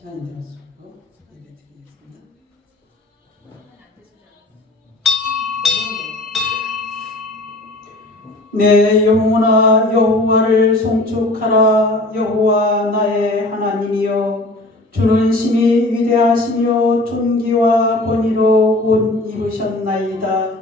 시간이 되었습니다. 예배 드리겠습니다. 내 영혼아 여호와를 송축하라. 여호와 나의 하나님이여, 주는 심히 위대하시며 존귀와 권위로 옷 입으셨나이다.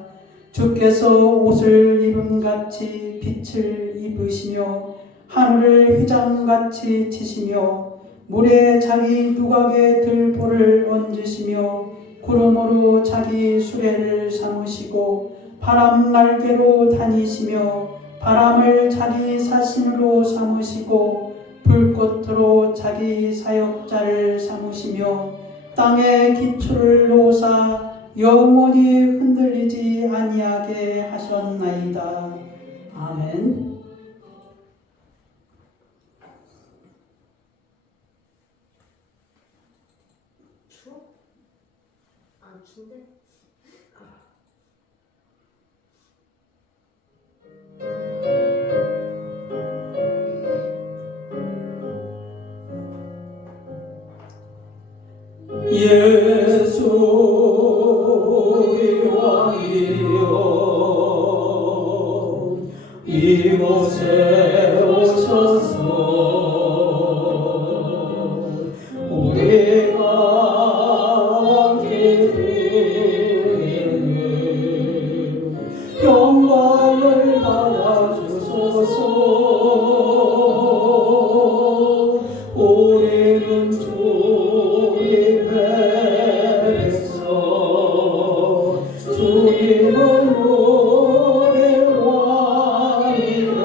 주께서 옷을 입음같이 빛을 입으시며 하늘을 휘장같이 치시며 물에 자기 누각에 들보를 얹으시며 구름으로 자기 수레를 삼으시고 바람 날개로 다니시며 바람을 자기 사신으로 삼으시고 불꽃으로 자기 사역자를 삼으시며 땅의 기초를 놓으사 영원히 흔들리지 아니하게 하셨나이다. 아멘. 추워? 안 춥네. 예수의 왕이여, 이곳에 오셔서 우리가 함께 드리는 영광을 받아주소서. 우리는 주님의 백성, 주님은 우리의 왕이라.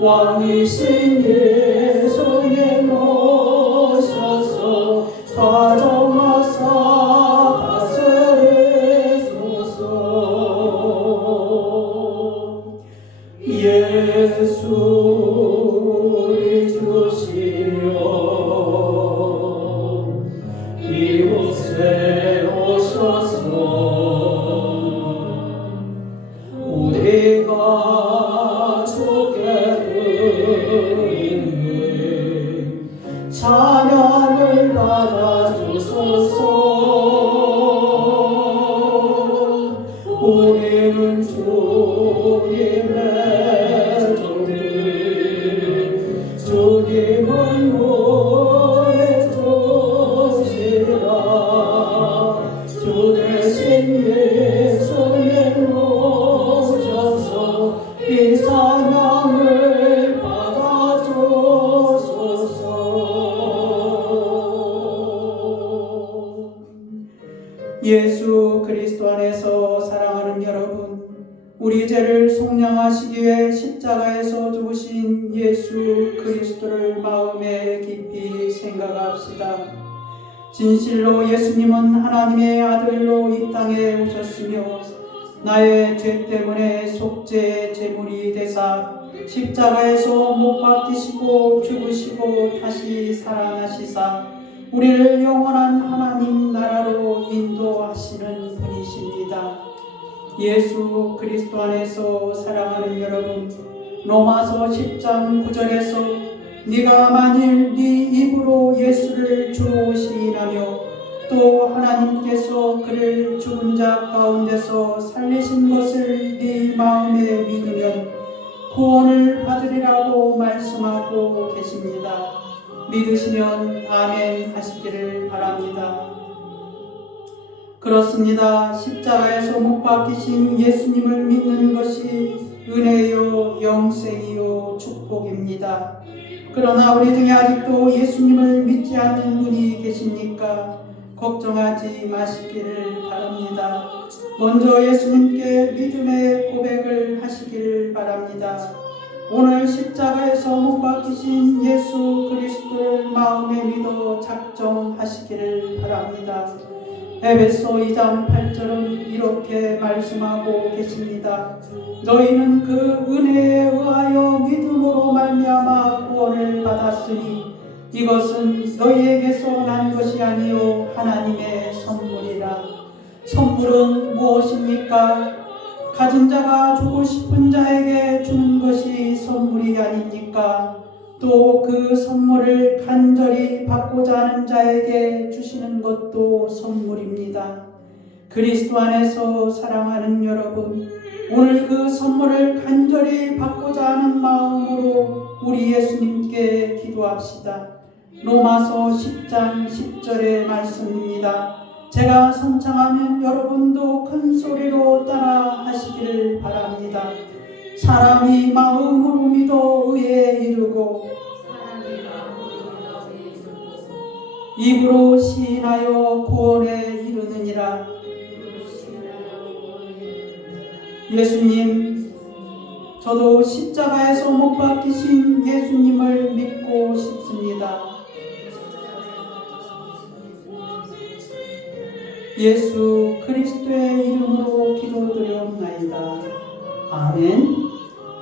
왕이신 예수님 오셔서 가정하사 다스리소서. 예수의 주시여, 이곳에 오셔서 우리가 주께 드리는 찬양을 받아주소서. 우리는 주님의 종들, 주님은 우리의 주시라. 주 대신 예수님 오셔서 이 찬양을 받아주소서. 예수 그리스도 안에서 사랑하는 여러분, 우리 죄를 속량하시기 위해 십자가에서 죽으신 예수 그리스도를 마음에 깊이 생각합시다. 진실로 예수님은 하나님의 아들로 이 땅에 오셨으며 나의 죄 때문에 속죄 제물이 되사 십자가에서 못 박히시고 죽으시고 다시 살아나시사 우리를 영원한 하나님 나라로 인도하시는 분이십니다. 예수 그리스도 안에서 사랑하는 여러분, 로마서 10장 9절에서 네가 만일 네 입으로 예수를 주로 시인하며 또 하나님께서 그를 죽은 자 가운데서 살리신 것을 네 마음에 믿으면 구원을 받으리라고 말씀하고 계십니다. 믿으시면 아멘 하시기를 바랍니다. 그렇습니다. 십자가에서 못 박히신 예수님을 믿는 것이 은혜요 영생이요 축복입니다. 그러나 우리 중에 아직도 예수님을 믿지 않는 분이 계십니까? 걱정하지 마시기를 바랍니다. 먼저 예수님께 믿음의 고백을 하시기를 바랍니다. 오늘 십자가에서 못 박히신 예수 그리스도를 마음에 믿어 작정하시기를 바랍니다. 에베소 2장 8절은 이렇게 말씀하고 계십니다. 너희는 그 은혜에 의하여 믿음으로 말미암아 구원을 받았으니 이것은 너희에게서 난 것이 아니요 하나님의 선물이라. 선물은 무엇입니까? 가진 자가 주고 싶은 자에게 주는 것이 선물이 아닙니까? 또 또 그 선물을 간절히 받고자 하는 자에게 주시는 것도 선물입니다. 그리스도 안에서 사랑하는 여러분, 오늘 그 선물을 간절히 받고자 하는 마음으로 우리 예수님께 기도합시다. 로마서 10장 10절의 말씀입니다. 제가 선창하면 여러분도 큰 소리로 따라 하시기를 바랍니다. 사람이 마음으로 믿어 의에 이르고 입으로 시인하여 구원에 이르느니라. 예수님, 저도 십자가에서 못 박히신 예수님을 믿고 싶습니다. 예수 그리스도의 이름으로 기도드리옵나이다. 아멘.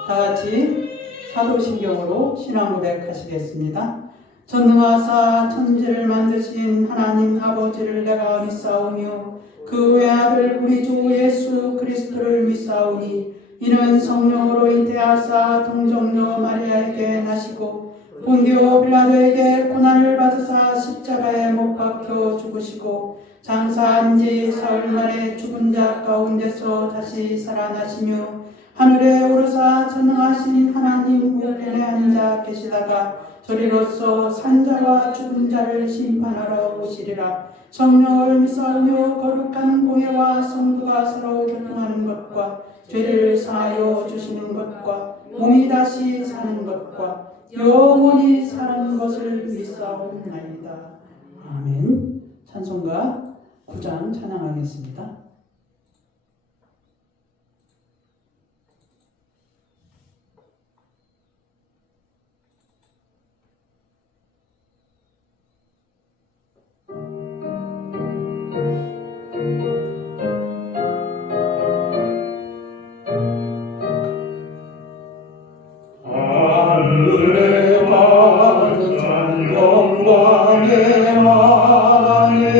다 같이 사도신경으로 신앙 고백하시겠습니다. 전능하사 천지를 만드신 하나님 아버지를 내가 믿사오며 그 외아들 우리 주 예수 그리스도를 믿사오니 이는 성령으로 잉태하사 동정녀 마리아에게 나시고 본디오 빌라도에게 고난을 받으사 십자가에 못 박혀 죽으시고 장사한 지 사흘 만에 죽은 자 가운데서 다시 살아나시며 하늘에 오르사 전능하신 하나님 우편에 앉아 계시다가 저리로서 산자와 죽은 자를 심판하러 오시리라. 성령을 믿사오며 거룩한 공예와 성도가 서로 교통하는 것과 죄를 사하여 주시는 것과 몸이 다시 사는 것과 영원히 사는 것을 믿사옵나이다. 아멘. 찬송가 9장 찬양하겠습니다. 하늘에 가득한 영광의 하나님,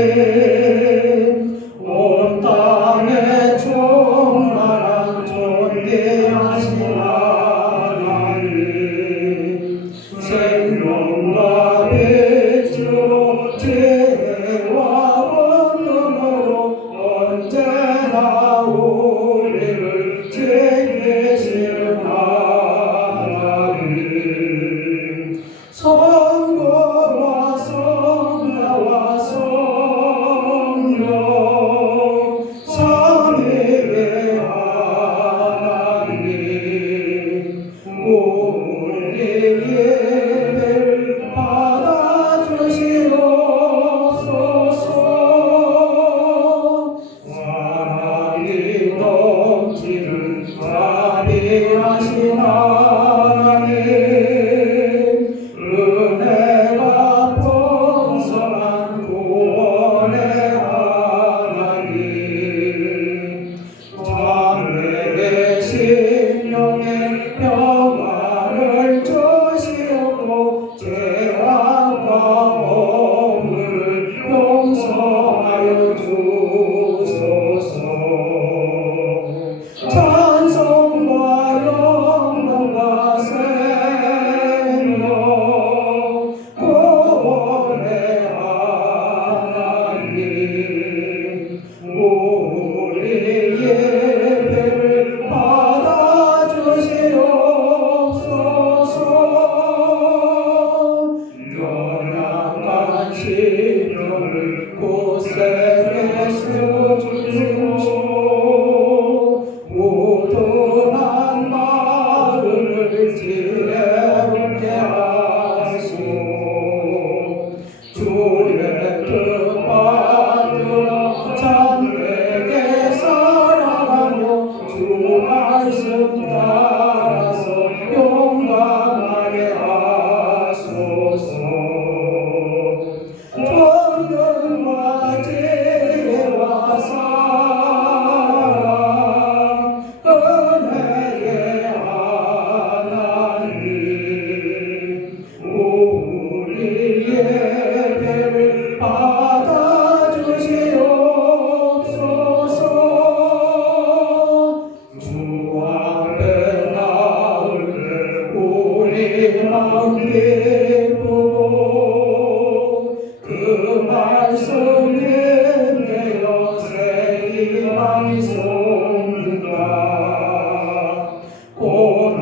온 땅에 충만한 존귀하신 하나님, 생명과 빛으로 지혜와 권능으로 언제나 우리를 지키시는 성부와 성자와 성령 삼위의 하나님, 우리 예배를 받아주시옵소서. 사랑이 넘치는 자비하신 하나님, 은혜가 풍성한 구원의 하나님, 자매의 심령에 평안을 주시옵고 죄악과 허물을 용서하여 주소서. 찬송과 영광과 생명 구원의 하나님, 우리 예배를 받아주시옵소서.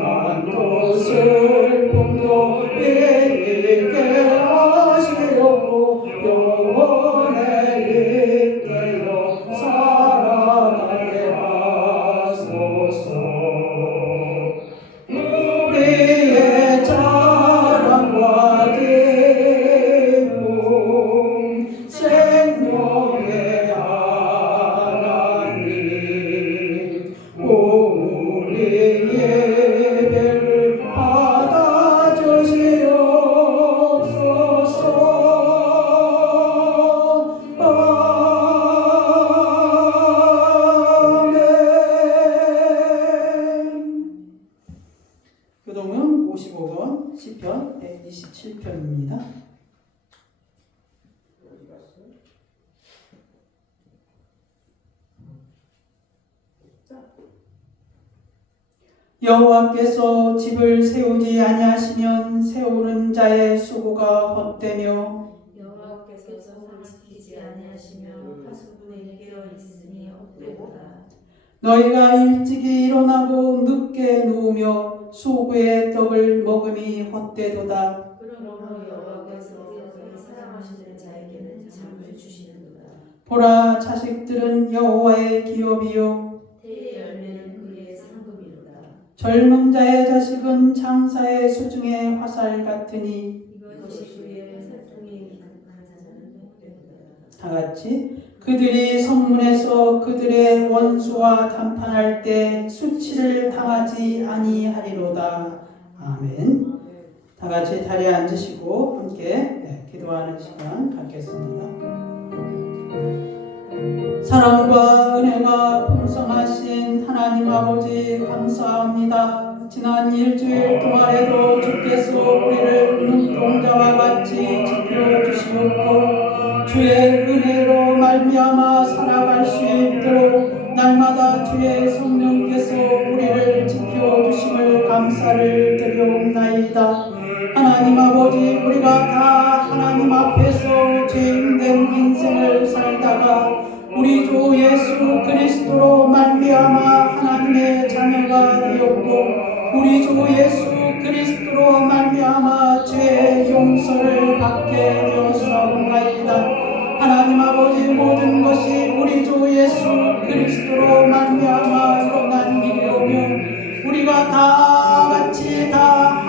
고난도 슬픔도 이기게 하시려고 영원에 이끌려 살아가게 하소서. 우리의 자랑과 기쁨 생명의 하나님, 우리 예배를 받아주시옵소서. 교동은 55번, 시편 127편입니다. 여호와께서 집을 세우지 아니하시면 세우는 자의 수고가 헛되며 여호와께서 성을 지키지 아니하시면 하수구에 깨어 있으니 헛되도다. 너희가 일찍이 일어나고 늦게 누우며 소구의 떡을 먹음이 헛되도다. 그러므로 여호와께서 그의 사랑하시는 자에게는 잠을 주시는도다. 보라, 자식들은 여호와의 기업이요 태의 열매는 그의 상급이로다. 젊은 자의 자식은 장사의 수중의 화살 같으니. 이것이 그의 살통이 가득한 자는 헛되도다. 다 같이 그들이 성문에서 그들의 원수와談판할 때 수치를 당하지 아니하리로다. 아멘. 다 같이 자리에 앉으시고 함께 기도하는 시간 갖겠습니다. 사랑과 은혜가 풍성하신 하나님 아버지 감사합니다. 지난 일주일 동안에도 주께서 우리를 눈동자와 같이 지켜주시옵고 주의 은혜로 말미암아 살아갈 수 있도록 날마다 주의 성령께서 우리를 지켜주심을 감사를 드리옵나이다. 하나님 아버지, 우리가 다 하나님 앞에서 죄인된 인생을 살다가 우리 주 예수 그리스도로 말미암아 하나님의 자녀가 되었고 우리 주 예수 그리스도로 말미암아 죄의 용서를 받게 되었사옵나이다. 하나님 아버지, 모든 것이 우리 주 예수 그리스도로 말미암아 일어난 일이오며 우리가 다 같이 다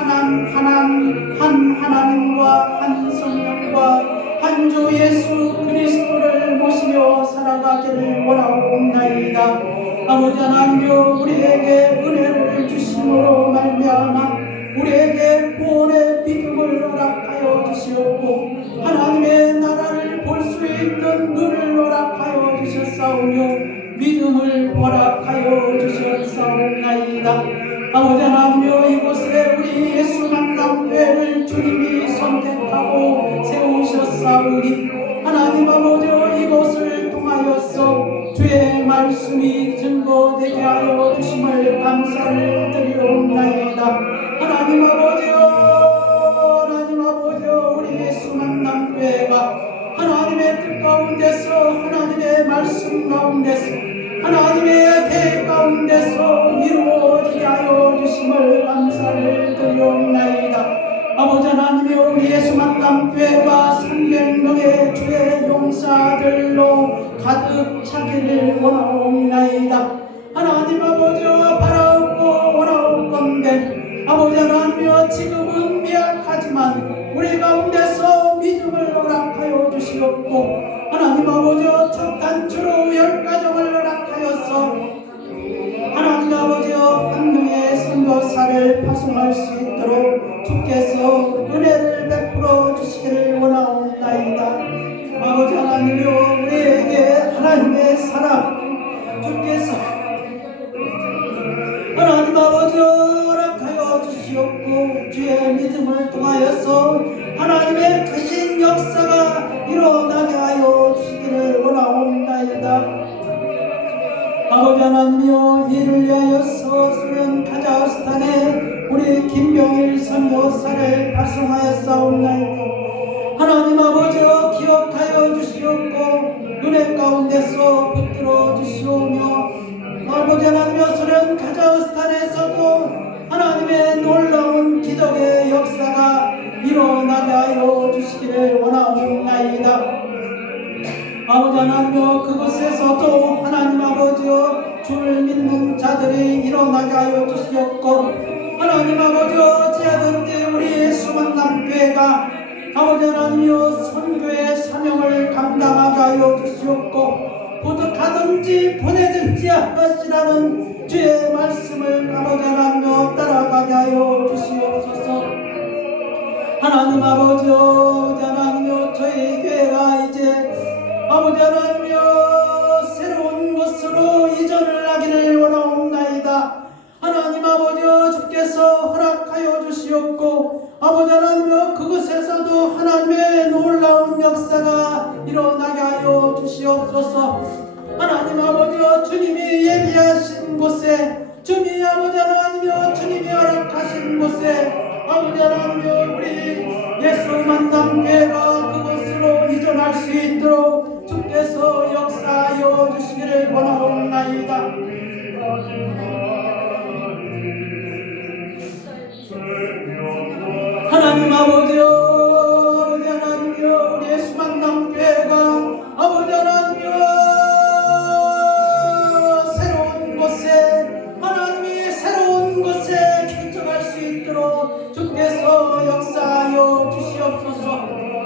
한 하나님과 한 성령과 한 주 예수 그리스도를 모시며 살아가기를 원하옵나이다. 아버지 하나님여, 우리에게 은혜를 주심으로 말미암아 우리에게 구원의 믿음을 허락하여 주시옵고 하나님의 나라를 볼 수 있는 눈을 허락하여 주셨사오며 믿음을 허락하여 주셨사옵나이다. 아버지 하나님여, 이곳에 우리 예수 만남교회를 주님이 선택하고 세우셨사오니 하나님 아버지여, 이곳을 통하여서 주의 말씀이 증거되게 하여 주심을 감사를 드리옵나이다. 하나님 아버지여, 우리 예수 만남교회가 하나님의 뜻 가운데서 하나님의 말씀 가운데서 하나님의 계획 가운데서 이루어지게 하여 주심을 감사를 드리옵나이다. 아버지 하나님이여, 우리 예수 만남교회가 300명의 주의 용사들로 가득 차기를 원하옵나이다. 하나님 아버지여, 바라옵고 원하옵건대 아버지 하나님이여, 지금은 미약하지만 우리 가운데서 믿음을 허락하여 주시옵고 하나님 아버지여, 첫 단추로 10가정을 허락하여서 하나님 아버지여, 한 명의 선교사를 파송할 수 있도록 주께서 은혜를 베풀어 주시기를 원하옵나이다. 아버지 하나님이여, 우리에게 하나님의 사랑 주께서 하나님 아버지여 허락하여 주시옵고 주의 믿음을 통하여서 하나님의 크신 역사가 일어나게 하여 주시기를 원하옵나이다. 아버지 하나님이여, 이를 위하여서 소련 카자흐스탄에 우리 김병일 선교사를 발송하였사옵나이다. 하나님 아버지여, 기억하여 주시옵고 은혜 가운데서 붙들어 주시오며 아버지 하나님이여, 소련 카자흐스탄에서도 하나님의 하나님여 그곳에서도 하나님 아버지여 주를 믿는 자들이 일어나게 하여 주시옵고 하나님 아버지여 어찌하든지 우리 수만남교회가 아버지 하나님여 선교의 사명을 감당하게 하여 주시옵고 부득하든지 보내질지 하시라는 주의 말씀을 아버지 하나님여 따라가게 하여 주시옵소서. 하나님 아버지여 아버지 하나님여 저희 교회가 이제 아버지 하나님여 새로운 곳으로 이전을 하기를 원하옵나이다. 하나님 아버지여 주께서 허락하여 주시옵고 아버지 하나님여 그곳에서도 하나님의 놀라운 역사가 일어나게 하여 주시옵소서. 하나님 아버지여 주님이 예비하신 곳에 주님이 아버지 하나님여 주님이 허락하신 곳에 아버지 하나님여 우리 예수 만남교회가 그곳으로 이전할 수 있도록 주께서 역사하여 주시기를 원하옵나이다. 하나님 아버지여 아버지 하나님여 우리 예수 만남교회가 아버지 하나님여 새로운 곳에 하나님이 새로운 곳에 개척할 수 있도록 주께서 역사하여 주시옵소서.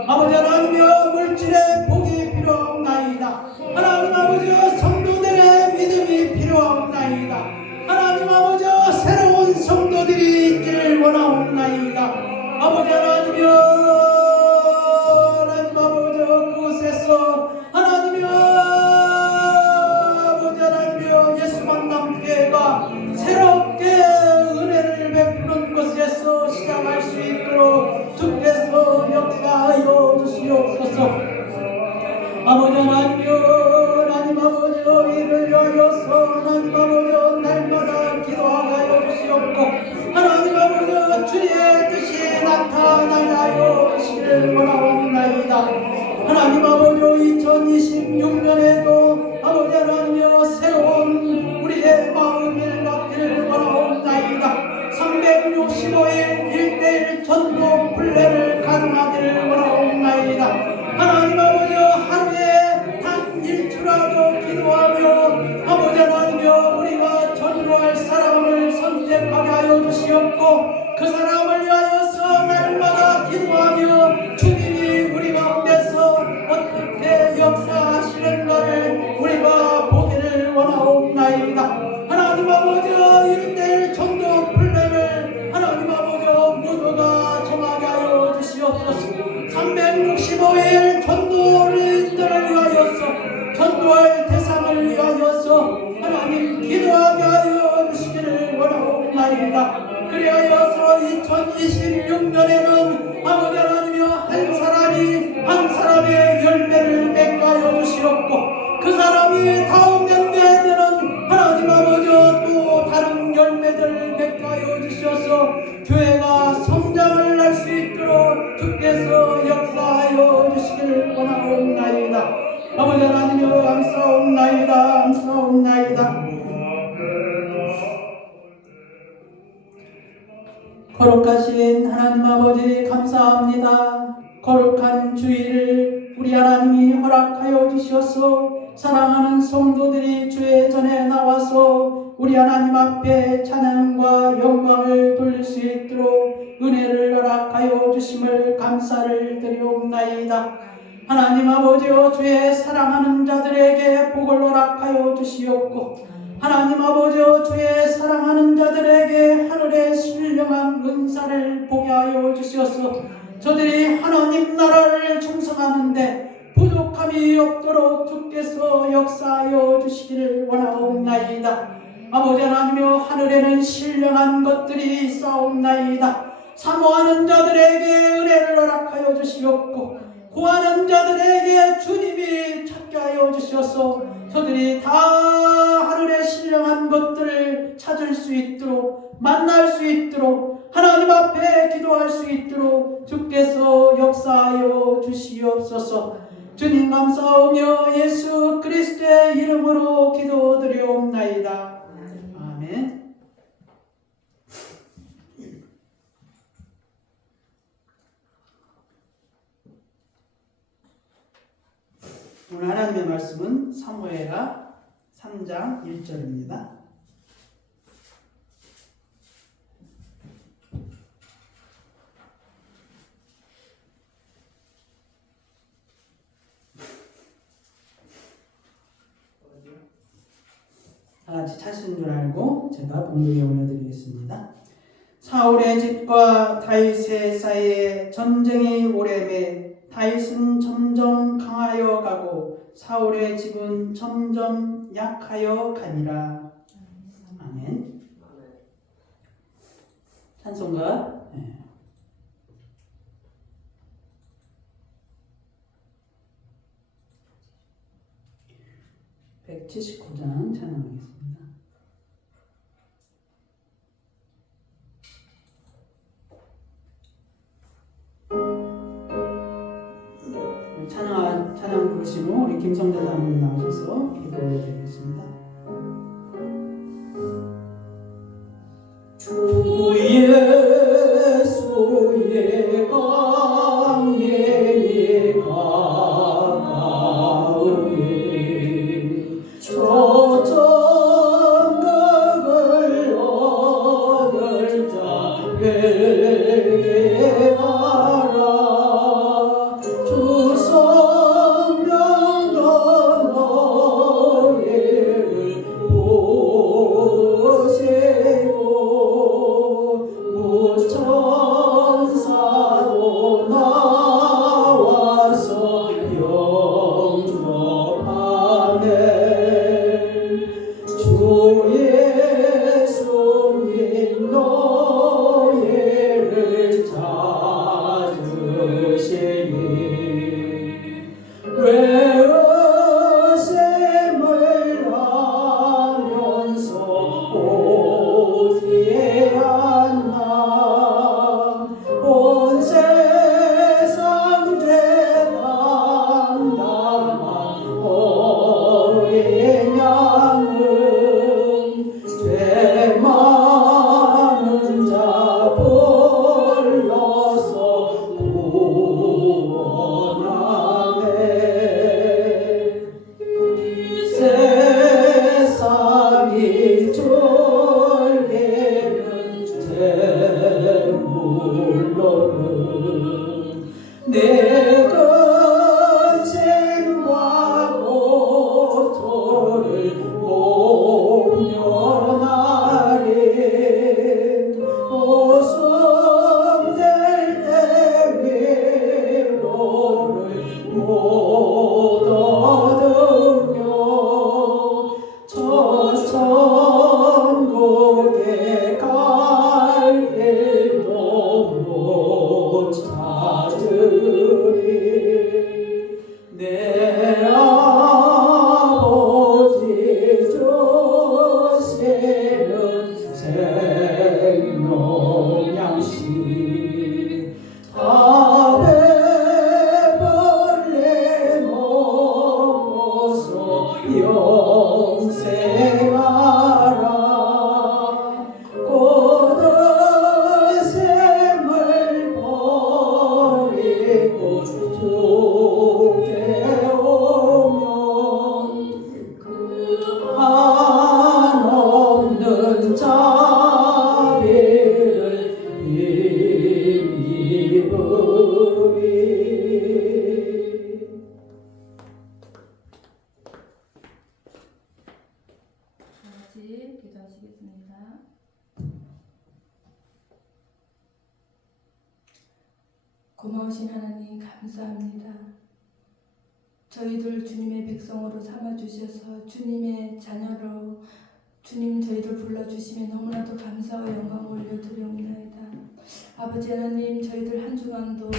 아버지 하나님여 물질의 복이 필요하옵나이다. 하나님 아버지여 성도들의 믿음이 필요하옵나이다. 하나님 아버지여 새로운 성도들이 있기를 원하옵나이다. 아버지 하나님여 하나님 아버지여 그곳에서 하나님여 아버지 하나님여 예수 만남교회가 새롭게 은혜를 베푸는 곳에서 시작할 수 있도록 주께서 역사하여 주시옵소서. 아버지 하나님여 하나님 아버지여 이를 위하여서 하나님 아버지여 날마다 기도하게 하여 주시옵고 하나님 아버지여 주의 뜻이 나타나게 하여 주시기를 원하옵나이다. 하나님 아버지여 2026년에도 아버지 하나님여 새로운 우리의 마음을 갖기를 원하옵나이다. 365일 1:1 전도 플레를 가능하기를 원하옵나이다. 하나님 아버지여 하루에 단 1초라도 기도하며 아버지 하나님여 우리가 전도할 사람을 선택하게 하여 주시옵고 그 사람을 위하여서 날마다 기도하며 주님이 우리 가운데서 어떻게 역사하시는가를 우리가 보기를 원하옵나이다. 하나님 아버지여 1:1 전도 플랜을 하나님 아버지여 모두가 정하게 하여 주시옵소서. 365일 전도인들을 위하여서 전도할 대상을 위하여서 하나님 기도하게 하여 주시기를 원하옵나이다. 그리하여서 2026년에는 아버지 하나님여 한 사람의 열매를 맺게 하여 주시옵고 그 사람이 다음 연대에는 하나님 아버지여 또 다른 열매들을 맺게 하여 주셔서 교회가 성장을 할 수 있도록 주께서 역사하여 주시기를 원하옵나이다. 아버지 하나님여 감사옵나이다. 거룩하신 하나님 아버지 감사합니다. 거룩한 주일을 우리 하나님이 허락하여 주셔서 사랑하는 성도들이 주의 전에 나와서 우리 하나님 앞에 찬양과 영광을 돌릴 수 있도록 은혜를 허락하여 주심을 감사를 드리옵나이다. 하나님 아버지여 주의 사랑하는 자들에게 복을 허락하여 주시옵고 하나님 아버지여 주의 사랑하는 자들에게 하늘의 신령한 은사를 보게 하여 주시옵소서. 저들이 하나님 나라를 충성하는데 부족함이 없도록 주께서 역사하여 주시기를 원하옵나이다. 아버지 하나님여 하늘에는 신령한 것들이 있사옵나이다. 사모하는 자들에게 은혜를 허락하여 주시옵고 구하는 자들에게 주님이 찾게 하여 주셔서 저들이 다 하늘의 신령한 것들을 찾을 수 있도록 만날 수 있도록 하나님 앞에 기도할 수 있도록 주께서 역사하여 주시옵소서. 주님 감사하며 예수 그리스도의 이름으로 기도드리옵나이다. 아멘. 오늘 하나님의 말씀은 사무엘하 3장 1절입니다. 다 같이 찾으신 줄 알고 제가 봉독에 올려드리겠습니다. 사울의 집과 다윗의 사이에 전쟁이 오래매 다윗은 점점 강하여 가고 사울의 집은 점점 약하여 가니라. 아멘. 찬송가 179장 찬양하겠습니다. 찬양 부르시고 우리 김성자 사모님 나오셔서 기도를 드리겠습니다. 주 예수의 강림이 가까우니 저 천국을 얻을 자 회개하라. 주 성령도 너희를 보시고 무천사도 나와서 영접하네. 주 예수님 너희를 찾으시니 외로심을 하면서 어디에 앉나 온 세상 죄 담당한 어린 양은 죄 많은 자 불러서 구원하네. 세상이 졸게는 재물로는 내 근심과 고통을 모면하리. 오순될 때 위로를 못 얻으며 저 천국에 갈 길도 못 찾으리. 내 아버지 주시는 생명 양식 다 배불리 먹어서 영생하라. 고드심을 버리고 주께 오면 한없는 자비를 힘입으리. 같이 기도하시겠습니다. 고마우신 하나님 감사합니다. 저희들 주님의 백성으로 삼아주셔서 주님의 자녀로 주님 저희를 불러주시면 너무나도 감사와 영광 올려드리옵나이다. 아버지 하나님 저희들 한 주간도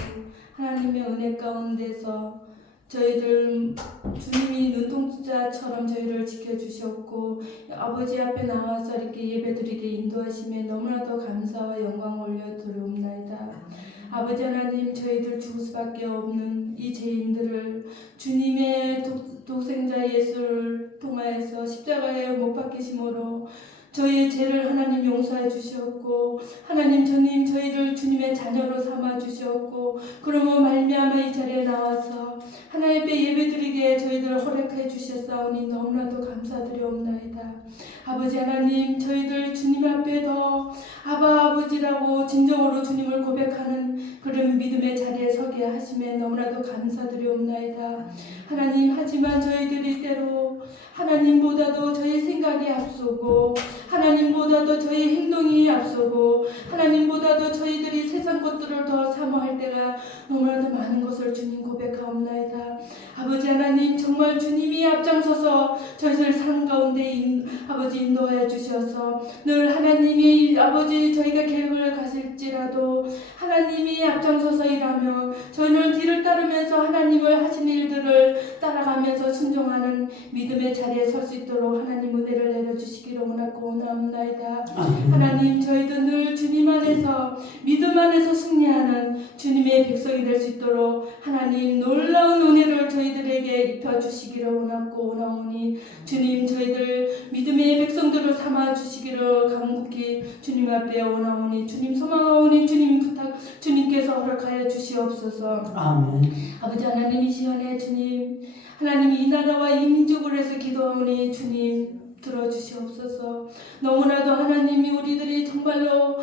하나님의 은혜 가운데서 저희들 주님이 눈동자처럼 저희를 지켜주셨고 아버지 앞에 나와서 이렇게 예배드리게 인도하심에 너무나도 감사와 영광 올려드리옵나이다. 아버지 하나님 저희들 죽을 수밖에 없는 이 죄인들을 주님의 독생자 예수를 통하여서 십자가에 못 박히심으로 저희의 죄를 하나님 용서해 주시옵고 하나님 주님 저희를 주님의 자녀로 삼아 주시옵고 그러므로 말미암아 이 자리에 나와서 하나님 앞에 예배드리게 저희들을 허락해 주셨사오니 너무나도 감사드리옵나이다. 아버지 하나님 저희들 주님 앞에 더 아버지라고 진정으로 주님을 고백하는 그런 믿음의 자리에 서게 하심에 너무나도 감사드리옵나이다. 하나님 하지만 저희들이 때로 하나님보다도 저희 생각이 앞서고 하나님보다도 저희 행동이 앞서고 하나님보다도 저희들이 세상 것들을 더 사모할 때가 너무나도 많은 것을 주님 고백하옵나이다. 아버지 하나님 정말 주님이 앞장서서 저희들 삶 가운데 아버지 인도하여 주셔서 늘 하나님이 아버지 저희가 계획을 가실지라도 하나님이 앞장서서 일하며 저희는 뒤를 따르면서 하나님을 하신 일들을 따라가면서 순종하는 믿음의 자리에 설 수 있도록 하나님 은혜를 내려주시기를 원하고 원하옵나이다. 하나님 저희도 늘 주님 안에서 믿음 안에서 승리하는 주님의 백성이 될 수 있도록 하나님 놀라운 은혜를 저희들에게 입혀주시기를 원하고 원하오니 주님 저희들 믿음의 백성들을 삼아주시기를 간곡히 주님 앞에 원하오니 주님 소망하오니 주님 부탁 주님께서 허락하여 주시옵소서. 아멘. 아버지 하나님 이 시간에 주님 하나님 이 나라와 이 민족을 위해서 기도하오니 주님 들어주시옵소서. 너무나도 하나님이 우리들이 정말로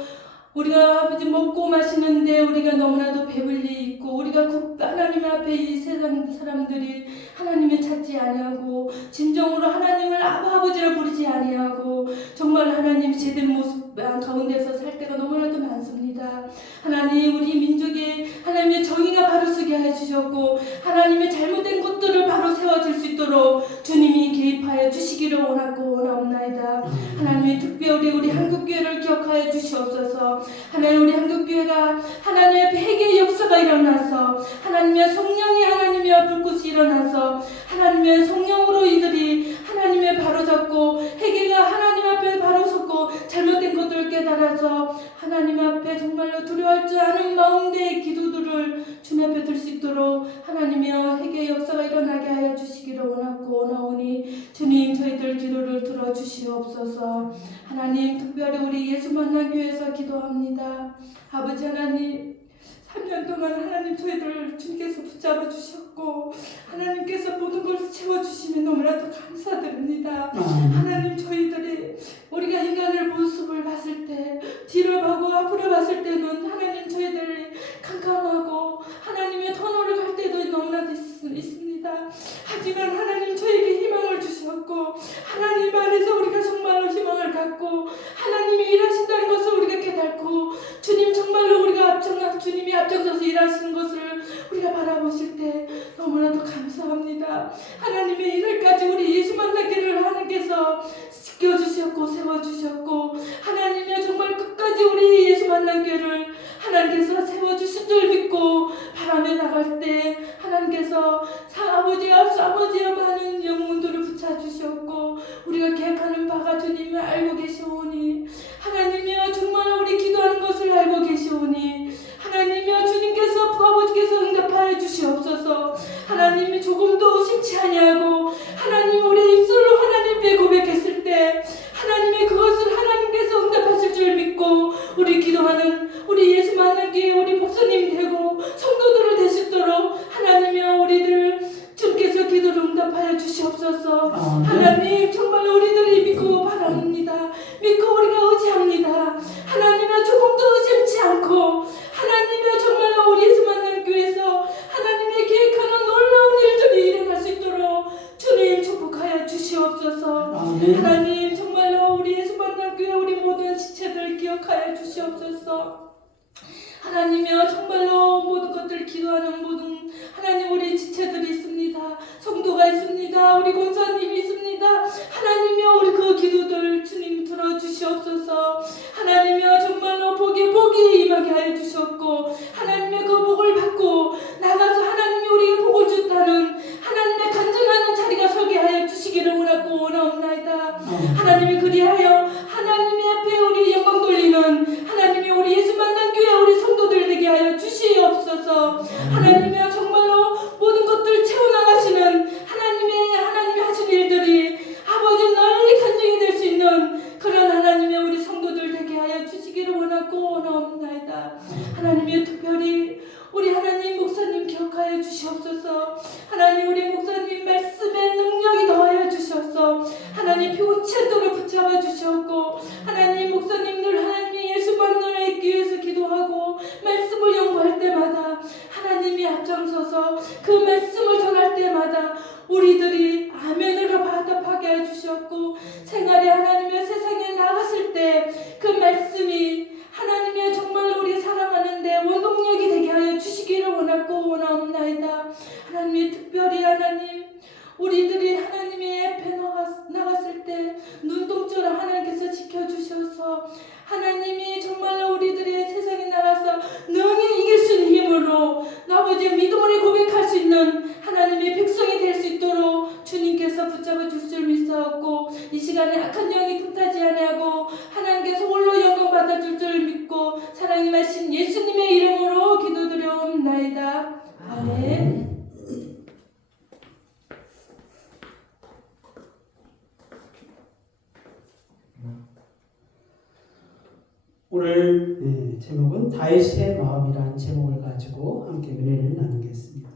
우리가 아버지 먹고 마시는데 우리가 너무나도 배불리 있고 우리가 하나님 앞에 이 세상 사람들이 하나님을 찾지 아니하고 진정으로 하나님을 아버지라 부르지 아니하고 정말 하나님 제된 모습 가운데서 살 때가 너무나도 많습니다. 하나님 우리 민족에 하나님의 정의가 바로 서게 해주셨고 하나님의 잘못된 것들을 바로 세워질 수 있도록 주님이 개입하여 주시기를 원하고 원하옵나이다. 하나님의 특별히 우리 한국교회를 기억하여 주시옵소서. 하나님 우리 한국교회가 하나님의 회개의 역사가 일어나서 하나님의 성령이 하나님의 불꽃이 일어나서 하나님의 성령으로 이들이 하나님의 바로잡고 회개가 하나님 앞에 바로 섰고 잘못된 것들을 깨달아서 하나님 앞에 정말로 두려워할 줄 아는 마음대의 기도들을 주님 앞에 들 수 있도록 하나님의 회개의 역사가 일어나게 하여 주시기를 원하고 원하오니 주님 저희들 기도를 들어주시옵소서. 하나님 특별히 우리 예수 만난 교회에서 기도합니다. 아버지 하나님 3년 동안 하나님 저희들을 주님께서 붙잡아 주셨고 하나님께서 모든 것을 채워주시면 너무나도 감사드립니다. 하나님 저희들이 우리가 인간의 모습을 봤을 때 뒤를 보고 앞으로 봤을 때는 하나님 저희들이 캄캄하고 하나님의 터널을 갈 때도 너무나도 있습니다. 하지만 하나님 저에게 희망을 주셨고 하나님 안에서 우리가 정말로 희망을 갖고 하나님이 일하신다는 것을 우리가 깨닫고 주님 정말로 우리가 주님이 앞장서서 일하시는 것을 우리가 바라보실 때 너무나도 감사합니다. 하나님의 이날까지 우리 예수 만나기를 하나님께서 지켜주셨고 세워주셨고 하나님의 정말 끝까지 우리 예수 만나기를 하나님께서 세워주실 줄 믿고 바람에 나갈 때 하나님께서 아버지와 많은 영혼들을 붙여주셨고 우리가 계획하는 바가 주님을 알고 계시오니 하나님이여 정말 우리 기도하는 것을 알고 계시오니 하나님이여 주님께서 아버지께서 응답하여 주시옵소서. 하나님이 조금도 의심치 아니하고 하나님 우리 입술로 하나님께 고백했을 때 하나님의 그것을 하나님께서 응답하실 줄 믿고 우리 기도하는 우리 예수 만나기에 우리 목사님이 되고 성도들을 되시도록 하나님이여 우리들 주께서 기도를 응답하여 주시옵소서. 하나님 정말 우리들이 믿고 바랍니다. 믿고 우리가 의지합니다. 하나님이여 조금도 의심치 않고 하나님이여 정말로 우리 예수 만난 교회에서 하나님의 계획하는 놀라운 일들이 일어날 수 있도록 주님 축복하여 주시옵소서. 하나님 정말로 우리 예수 만난 교회 우리 모든 지체들 기억하여 주시옵소서. 하나님이여 정말로 모든 것들 기도하는 모든 하나님 우리 지체들이 있습니다. 성도가 있습니다. 우리 권사님이 있습니다. 하나님이여 우리 그 기도들 주님 들어주시옵소서. 하나님이여 정말로 복이 임하게 하여 주셨고 하나님의 그 복을 받고 나가서 하나님이 우리에게 복을 줬다는 하나님의 간증하는 자리가 서게 하여 주시기를 원하고 원하옵나이다. 하나님이 그리하여 하나님의 앞에 우리 영광 돌리는 하나님이 우리 예수 만난 교회 우리 성도들 되게 하여 주시옵소서. 하나님이여 정말로 모든 것들 채워나가시는 하나님이 하신 일들이 아버지 널리 간증이 될 수 있는 그런 하나님 하나님의 특별히 우리 하나님 목사님 기억하여 주시옵소서. 하나님 우리 목사님 말씀의 능력이 더하여 주시옵소서. 하나님 피고치도록 붙잡아 주시옵고 하나님 목사님들 하나님이 예수만 나라에 있기 위해서 기도하고 말씀을 연구할 때마다 하나님이 앞장서서 그 말씀을 전할 때마다 우리들이 아멘으로 받아하게 해주셨고 생활에 하나님의 세상에 나갔을 때 그 말씀이 하나님의 정말 우리 살아가는데 원동력이 되게 하여 주시기를 원하고 원하옵나이다. 하나님이 특별히 하나님 우리들이 하나님의 앞에 나갔을 때 눈동자로 하나님께서 지켜주셔서 하나님이 정말로 우리들이 세상에 나가서 능히 이길 수 있는 힘으로 아버지의 믿음으로 고백할 수 있는 하나님의 백성이 될 수 있도록 주님께서 붙잡아 줄 줄 믿사옵고 이 시간에 악한 영이 틈타지 아니하고 하나님께서 홀로 영광 받아줄 줄 믿고 사랑이 마신 예수님의 이름으로 기도드려옵나이다. 아멘. 오늘 제목은 다윗의 마음이라는 제목을 가지고 함께 은혜를 나누겠습니다.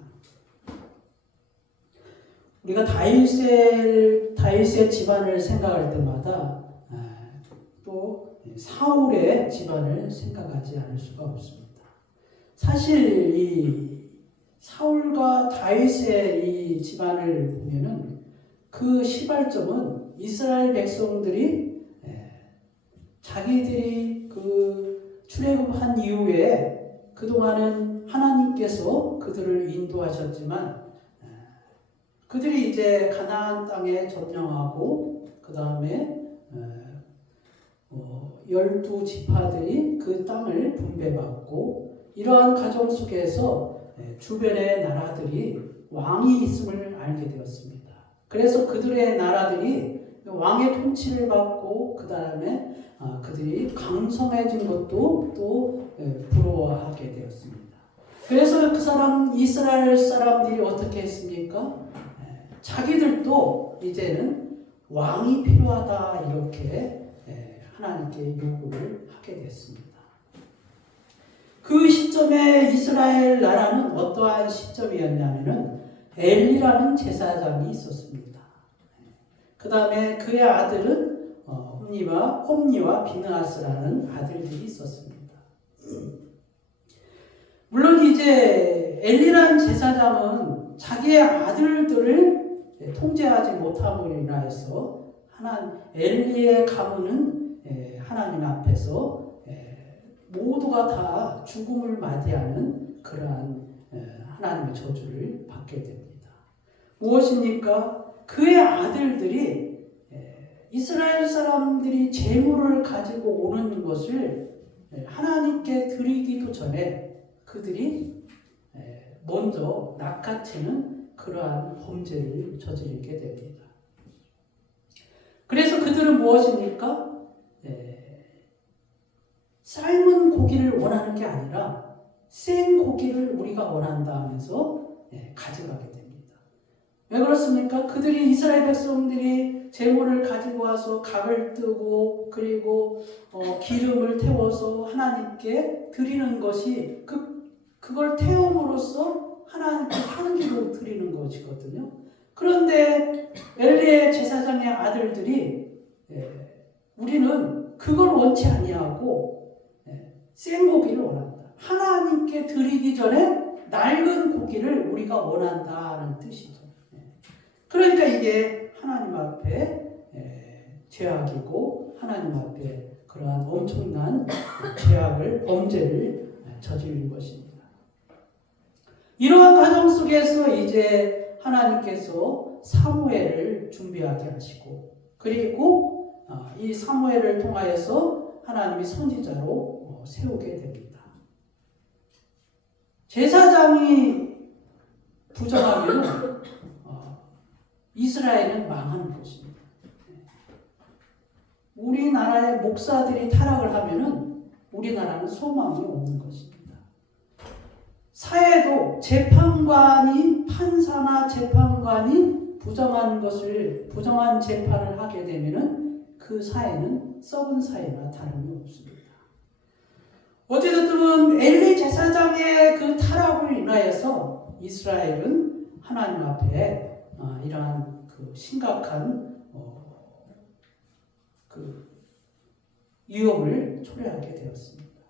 우리가 다윗의 집안을 생각할 때마다 또 사울의 집안을 생각하지 않을 수가 없습니다. 사실 이 사울과 다윗의 이 집안을 보면은 그 시발점은 이스라엘 백성들이 자기들이 그 출애굽한 이후에 그동안은 하나님께서 그들을 인도하셨지만 그들이 이제 가나안 땅에 점령하고 그 다음에 12지파들이 그 땅을 분배받고 이러한 과정 속에서 주변의 나라들이 왕이 있음을 알게 되었습니다. 그래서 그들의 나라들이 왕의 통치를 받고 그 다음에 그들이 강성해진 것도 또 부러워하게 되었습니다. 그래서 이스라엘 사람들이 어떻게 했습니까? 자기들도 이제는 왕이 필요하다 이렇게 하나님께 요구를 하게 됐습니다. 그 시점에 이스라엘 나라는 어떠한 시점이었냐면은 엘리라는 제사장이 있었습니다. 그 다음에 그의 아들은 홈니와 비느하스라는 아들들이 있었습니다. 물론 이제 엘리라는 제사장은 자기의 아들들을 통제하지 못함으로 인하여서 엘리의 가문은 하나님 앞에서 모두가 다 죽음을 맞이하는 그러한 하나님의 저주를 받게 됩니다. 무엇입니까? 그의 아들들이 이스라엘 사람들이 재물을 가지고 오는 것을 하나님께 드리기도 전에 그들이 먼저 낚아채는 그러한 범죄를 저지르게 됩니다. 그래서 그들은 무엇입니까? 삶은 고기를 원하는 게 아니라 생 고기를 우리가 원한다 하면서 가져가게 됩니다. 왜 그렇습니까? 그들이 이스라엘 백성들이 재물을 가지고 와서 각을 뜨고 그리고 기름을 태워서 하나님께 드리는 것이 그걸 태움으로써 하나님께 향기로 드리는 것이거든요. 그런데 엘리의 제사장의 아들들이 우리는 그걸 원치 아니하고 생고기를 원한다. 하나님께 드리기 전에 낡은 고기를 우리가 원한다는 뜻이죠. 그러니까 이게 하나님 앞에 죄악이고 하나님 앞에 그러한 엄청난 범죄를 저지른 것입니다. 이러한 과정 속에서 이제 하나님께서 사무엘을 준비하게 하시고 그리고 이 사무엘을 통하여서 하나님이 선지자로 세우게 됩니다. 제사장이 부정하면 이스라엘은 망하는 것입니다. 우리나라의 목사들이 타락을 하면은 우리나라는 소망이 없는 것입니다. 사회도 판사나 재판관이 부정한 재판을 하게 되면은 그 사회는 썩은 사회나 다름이 없습니다. 어쨌든 엘리 제사 백성의 그 타락으로 인하여서 이스라엘은 하나님 앞에 이러한 그 심각한 그 위협을 초래하게 되었습니다.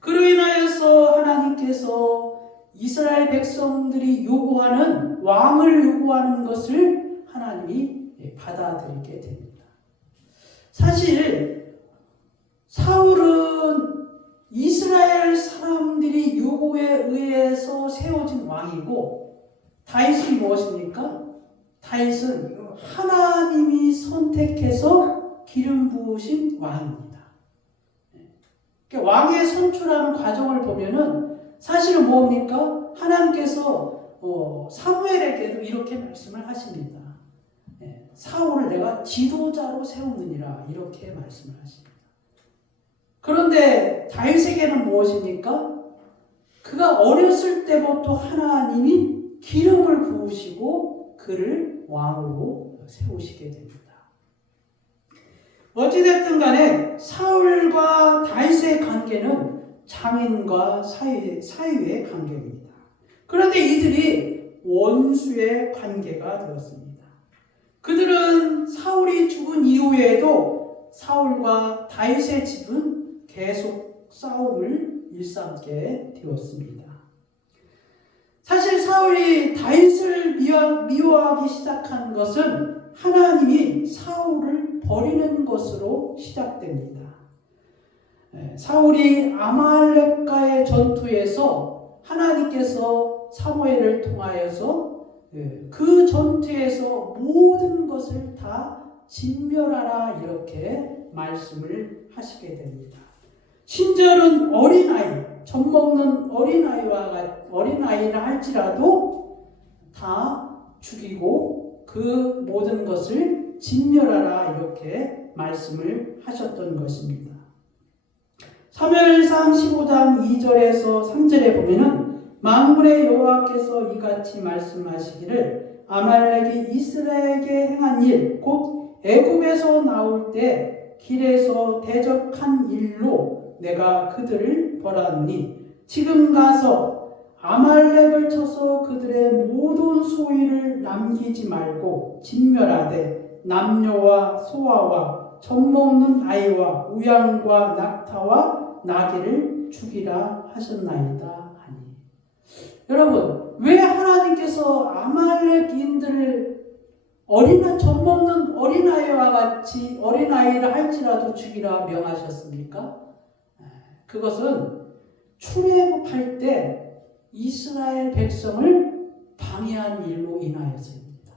그로 인하여서 하나님께서 이스라엘 백성들이 요구하는 왕을 요구하는 것을 하나님이 받아들이게 됩니다. 사실 사울은 이스라엘 사람들이 요구에 의해서 세워진 왕이고 다윗은 무엇입니까? 다윗은 하나님이 선택해서 기름 부으신 왕입니다. 그러니까 왕의 선출하는 과정을 보면은 사실은 뭡니까? 하나님께서 사무엘에게도 이렇게 말씀을 하십니다. 사울을 내가 지도자로 세우느니라 이렇게 말씀을 하십니다. 그런데 다윗에게는 무엇입니까? 그가 어렸을 때부터 하나님이 기름을 부으시고 그를 왕으로 세우시게 됩니다. 어찌됐든 간에 사울과 다윗의 관계는 장인과 사위의 관계입니다. 그런데 이들이 원수의 관계가 되었습니다. 그들은 사울이 죽은 이후에도 사울과 다윗의 집은 계속 싸움을 일삼게 되었습니다. 사실 사울이 다윗을 미워하기 시작한 것은 하나님이 사울을 버리는 것으로 시작됩니다. 사울이 아말렉과의 전투에서 하나님께서 사무엘을 통하여서 그 전투에서 모든 것을 다 진멸하라 이렇게 말씀을 하시게 됩니다. 심지어는 어린아이, 젖먹는 어린아이라 할지라도 다 죽이고 그 모든 것을 진멸하라 이렇게 말씀을 하셨던 것입니다. 사무엘상 15장 2절에서 3절에 보면은 만군의 여호와께서 이같이 말씀하시기를 아말렉이 이스라엘에게 행한 일 곧 애굽에서 나올 때 길에서 대적한 일로 내가 그들을 벌하노니 지금 가서 아말렉을 쳐서 그들의 모든 소유를 남기지 말고 진멸하되 남녀와 소아와 젖먹는 아이와 우양과 낙타와 나귀를 죽이라 하셨나이다 하니. 여러분, 왜 하나님께서 아말렉인들을 젖먹는 어린아이와 같이 어린아이를 할지라도 죽이라 명하셨습니까? 그것은 출애굽할 때 이스라엘 백성을 방해한 일로 인하여서입니다.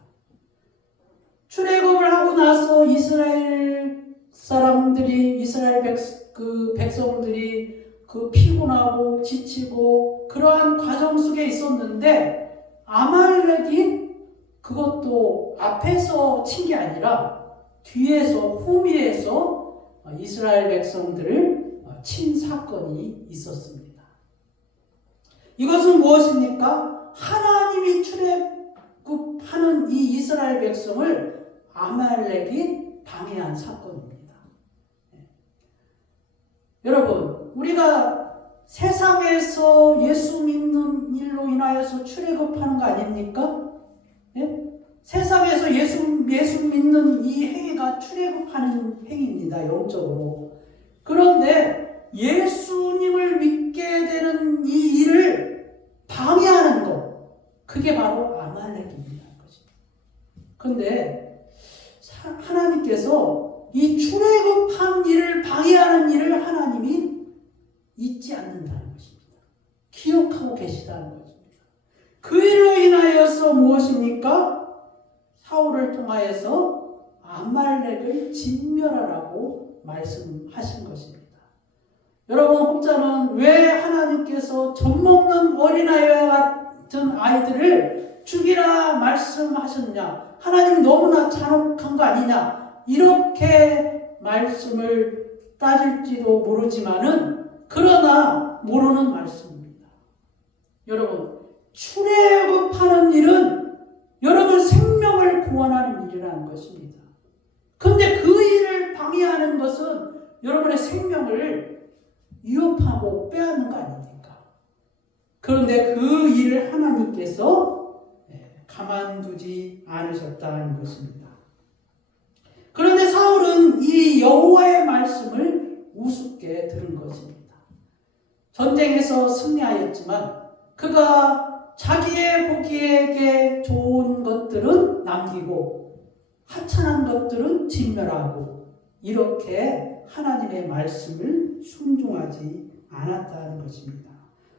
출애굽을 하고 나서 이스라엘 백성들이 피곤하고 지치고 그러한 과정 속에 있었는데 아말렉이 그것도 앞에서 친 게 아니라 뒤에서 후미에서 이스라엘 백성들을 친 사건이 있었습니다. 이것은 무엇입니까? 하나님이 출애굽하는 이 이스라엘 백성을 아말렉이 방해한 사건입니다. 여러분, 우리가 세상에서 예수 믿는 일로 인하여서 출애굽하는 거 아닙니까? 세상에서 예수 믿는 이 행위가 출애굽하는 행위입니다. 영적으로. 그런데 예수님을 믿게 되는 이 일을 방해하는 것, 그게 바로 아말렉입니다. 그런데 하나님께서 이 출애굽한 일을 방해하는 일을 하나님이 잊지 않는다는 것입니다. 기억하고 계시다는 것입니다. 그 일로 인하여서 무엇입니까? 사울을 통하여서 아말렉을 진멸하라고 말씀하신 것입니다. 여러분, 혹자는 왜 하나님께서 젖먹는 어린아이와 같은 아이들을 죽이라 말씀하셨냐? 하나님 너무나 잔혹한 거 아니냐? 이렇게 말씀을 따질지도 모르지만은 그러나 모르는 말씀입니다. 여러분, 출애굽하는 일은 여러분 생명을 구원하는 일이라는 것입니다. 그런데 그 일을 방해하는 것은 여러분의 생명을 위협하고 빼앗는 거 아닙니까? 그런데 그 일을 하나님께서 가만두지 않으셨다는 것입니다. 그런데 사울은 이 여호와의 말씀을 우습게 들은 것입니다. 전쟁에서 승리하였지만 그가 자기의 보기에게 좋은 것들은 남기고 하찮은 것들은 진멸하고 이렇게 하나님의 말씀을 순종하지 않았다는 것입니다.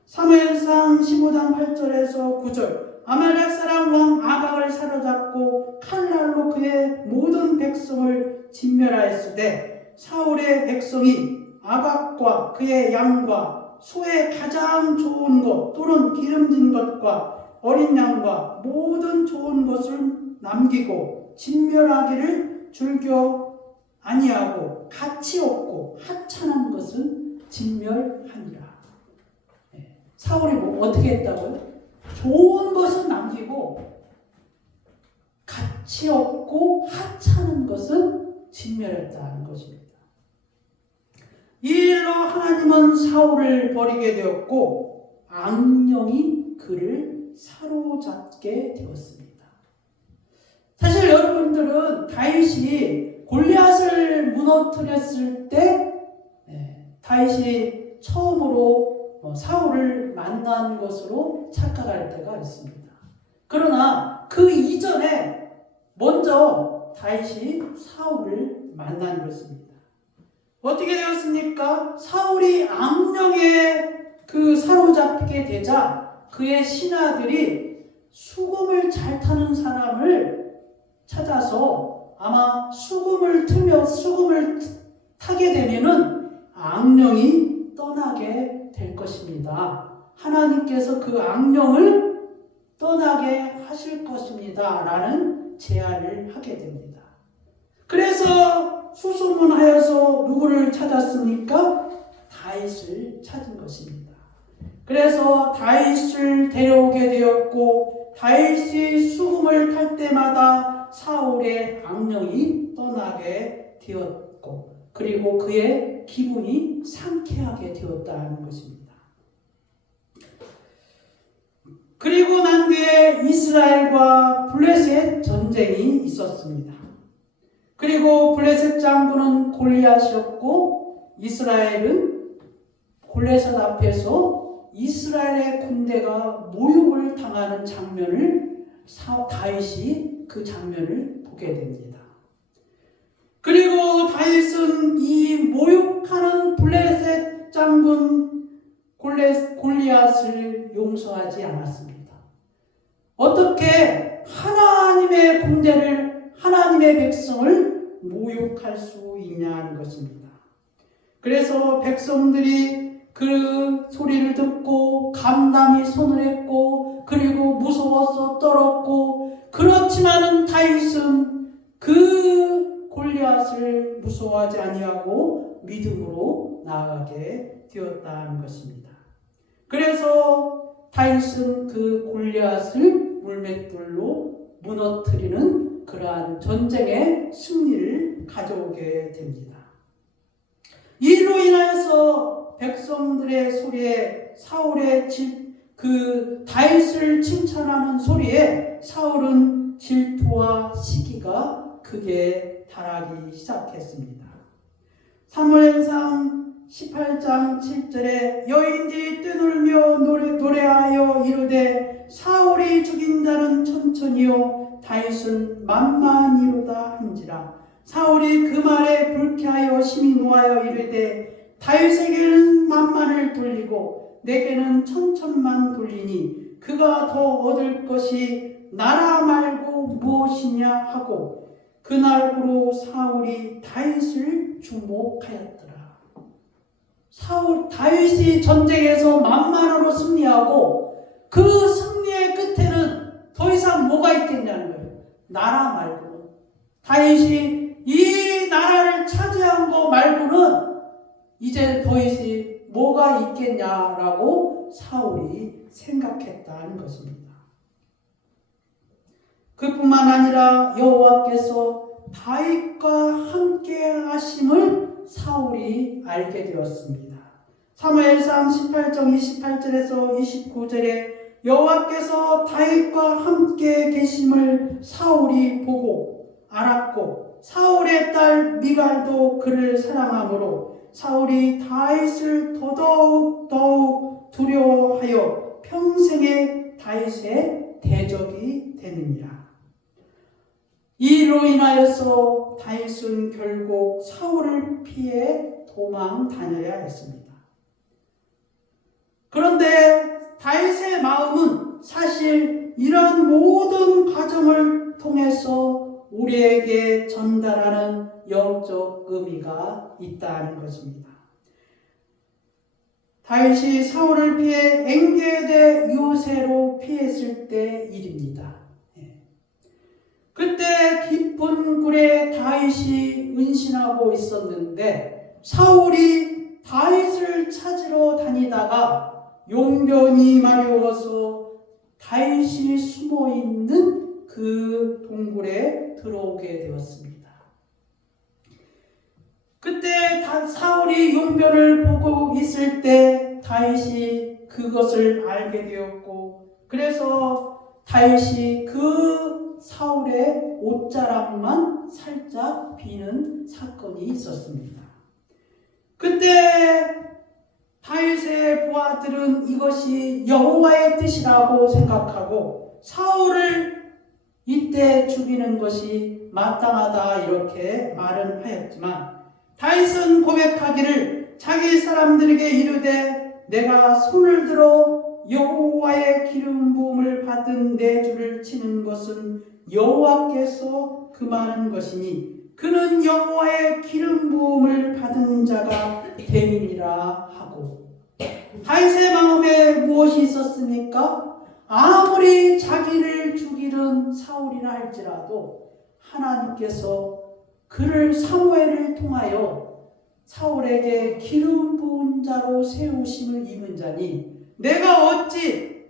사무엘상 15장 8절에서 9절 아말렉 사람 왕 아각을 사로잡고 칼날로 그의 모든 백성을 진멸하였으되 사울의 백성이 아각과 그의 양과 소의 가장 좋은 것 또는 기름진 것과 어린 양과 모든 좋은 것을 남기고 진멸하기를 즐겨 아니하고 가치 없고 하찮은 것은 진멸하니라. 사울이 어떻게 했다고요? 좋은 것은 남기고 가치 없고 하찮은 것은 진멸했다는 것입니다. 이 일로 하나님은 사울을 버리게 되었고 악령이 그를 사로잡게 되었습니다. 사실 여러분들은 다윗이 골리앗을 무너뜨렸을 때 다윗이 처음으로 사울을 만난 것으로 착각할 때가 있습니다. 그러나 그 이전에 먼저 다윗이 사울을 만난 것입니다. 어떻게 되었습니까? 사울이 악령에 사로잡히게 되자 그의 신하들이 수금을 잘 타는 사람을 찾아서 아마 수금을 타게 되면은 악령이 떠나게 될 것입니다. 하나님께서 그 악령을 떠나게 하실 것입니다. 라는 제안을 하게 됩니다. 그래서 수소문하여서 누구를 찾았습니까? 다윗을 찾은 것입니다. 그래서 다윗을 데려오게 되었고 다윗이 수금을 탈 때마다 사울의 악령이 떠나게 되었고 그리고 그의 기분이 상쾌하게 되었다는 것입니다. 그리고 난 뒤에 이스라엘과 블레셋 전쟁이 있었습니다. 그리고 블레셋 장군은 골리앗이었고 이스라엘은 블레셋 앞에서 이스라엘의 군대가 모욕을 당하는 장면을 다윗이 그 장면을 보게 됩니다. 그리고 다윗은 이 모욕하는 블레셋 장군 골리앗을 용서하지 않았습니다. 어떻게 하나님의 군대를 하나님의 백성을 모욕할 수 있냐는 것입니다. 그래서 백성들이 그 소리를 듣고 감담이 손을 했고 그리고 무서워서 떨었고 그렇지만은 다윗은 그 골리앗을 무서워하지 아니하고 믿음으로 나아가게 되었다는 것입니다. 그래서 다윗은 그 골리앗을 물맷돌로 무너뜨리는 그러한 전쟁의 승리를 가져오게 됩니다. 이로 인하여서 백성들의 소리에 사울의 그 다윗을 칭찬하는 소리에 사울은 질투와 시기가 크게 달하기 시작했습니다. 사무엘상 18장 7절에 여인들이 뛰놀며 노래하여 이르되 사울이 죽인 자는 천천히요 다윗은 만만이로다 한지라. 사울이 그 말에 불쾌하여 심히 노하여 이르되 다윗에게는 만만을 돌리고 내게는 천천만 돌리니 그가 더 얻을 것이 나라 말고 무엇이냐 하고 그날부로 사울이 다윗을 주목하였더라. 다윗이 전쟁에서 만만으로 승리하고 그 승리의 끝에는 더 이상 뭐가 있겠냐는 거예요. 나라 말고. 다윗이 이 나라를 차지한 거 말고는 이제 더 이상 뭐가 있겠냐라고 사울이 생각했다는 것입니다. 그뿐만 아니라 여호와께서 다윗과 함께 하심을 사울이 알게 되었습니다. 사무엘상 18장 28절에서 29절에 여호와께서 다윗과 함께 계심을 사울이 보고 알았고 사울의 딸 미갈도 그를 사랑하므로 사울이 다윗을 더더욱 두려워하여 평생에 다윗의 대적이 되느니라. 이로 인하여서 다윗은 결국 사울을 피해 도망 다녀야 했습니다. 그런데 다윗의 마음은 사실 이러한 모든 과정을 통해서 우리에게 전달하는 영적 의미가 있다는 것입니다. 다윗이 사울을 피해 엔게디 요새로 피했을 때 일입니다. 그때 깊은 굴에 다윗이 은신하고 있었는데 사울이 다윗을 찾으러 다니다가 용변이 마려워서 다윗이 숨어있는 그 동굴에 들어오게 되었습니다. 그때 사울이 용변을 보고 있을 때 다윗이 그것을 알게 되었고 그래서 다윗이 그 사울의 옷자락만 살짝 비는 사건이 있었습니다. 그때 다윗의 부하들은 이것이 여호와의 뜻이라고 생각하고 사울을 이때 죽이는 것이 마땅하다 이렇게 말은 하였지만 다윗은 고백하기를 자기 사람들에게 이르되 내가 손을 들어 여호와의 기름 부음을 받은 내 주를 치는 것은 여호와께서 금하는 것이니 그는 여호와의 기름 부음을 받은 자가 됨이니라 하고 다윗의 마음에 무엇이 있었습니까? 아무리 자기를 죽이는 사울이라 할지라도 하나님께서 그를 사무엘을 통하여 사울에게 기름 부은 자로 세우심을 입은 자니 내가 어찌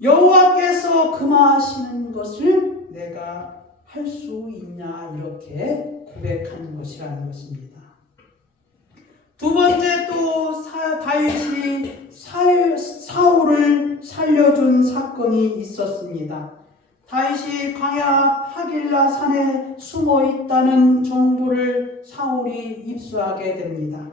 여호와께서 금하시는 것을 내가 할 수 있냐 이렇게 고백하는 것이라는 것입니다. 두 번째 또 다윗이 사울을 살려준 사건이 있었습니다. 다윗이 광야 하길라 산에 숨어 있다는 정보를 사울이 입수하게 됩니다.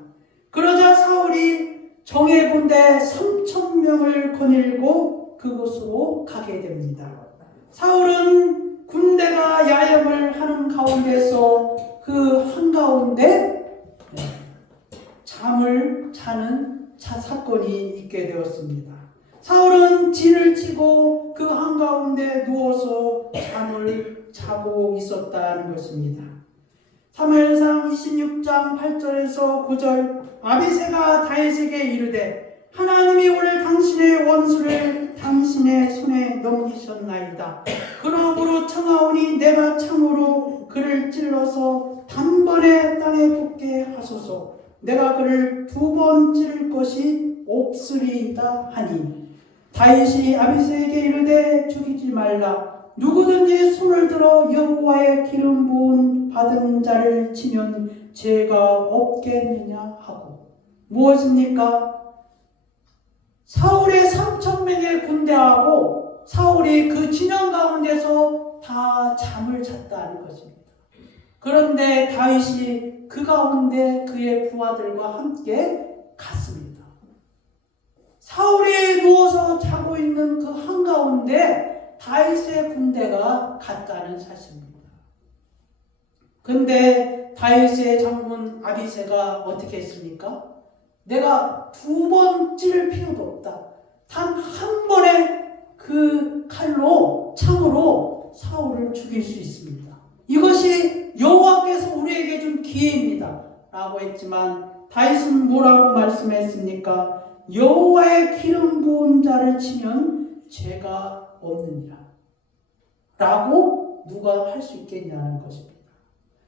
그러자 사울이 정예군대 3,000명을 거닐고 그곳으로 가게 됩니다. 사울은 군대가 야영을 하는 가운데서 그 한가운데 잠을 자는 사건이 있게 되었습니다. 사울은 진을 치고 그 한가운데 누워서 잠을 자고 있었다는 것입니다. 사무엘상 26장 8절에서 9절 아비새가 다윗에게 이르되 하나님이 오늘 당신의 원수를 당신의 손에 넘기셨나이다. 그러므로 청하오니 내가 참으로 그를 찔러서 단번에 땅에 굽게 하소서. 내가 그를 2번 찌를 것이 없으리이다 하니 다윗이 아비새에게 이르되 죽이지 말라. 누구든지 손을 들어 여호와의 기름 부은 받은 자를 치면 죄가 없겠느냐 하고 무엇입니까? 사울의 3,000명의 군대하고 사울이 그 진영 가운데서 다 잠을 잤다는 것입니다. 그런데 다윗이 그 가운데 그의 부하들과 함께 갔습니다. 사울이 누워서 자고 있는 그 한가운데 다윗의 군대가 갔다는 사실입니다. 근데 다윗의 장군 아비새가 어떻게 했습니까? 내가 2번 찌를 필요도 없다. 단 한 번에 그 칼로 창으로 사울을 죽일 수 있습니다. 이것이 여호와께서 우리에게 준 기회입니다. 라고 했지만 다윗은 뭐라고 말씀했습니까? 여호와의 기름 부은 자를 치면 죄가 없느니라. 라고 누가 할 수 있겠냐는 것입니다.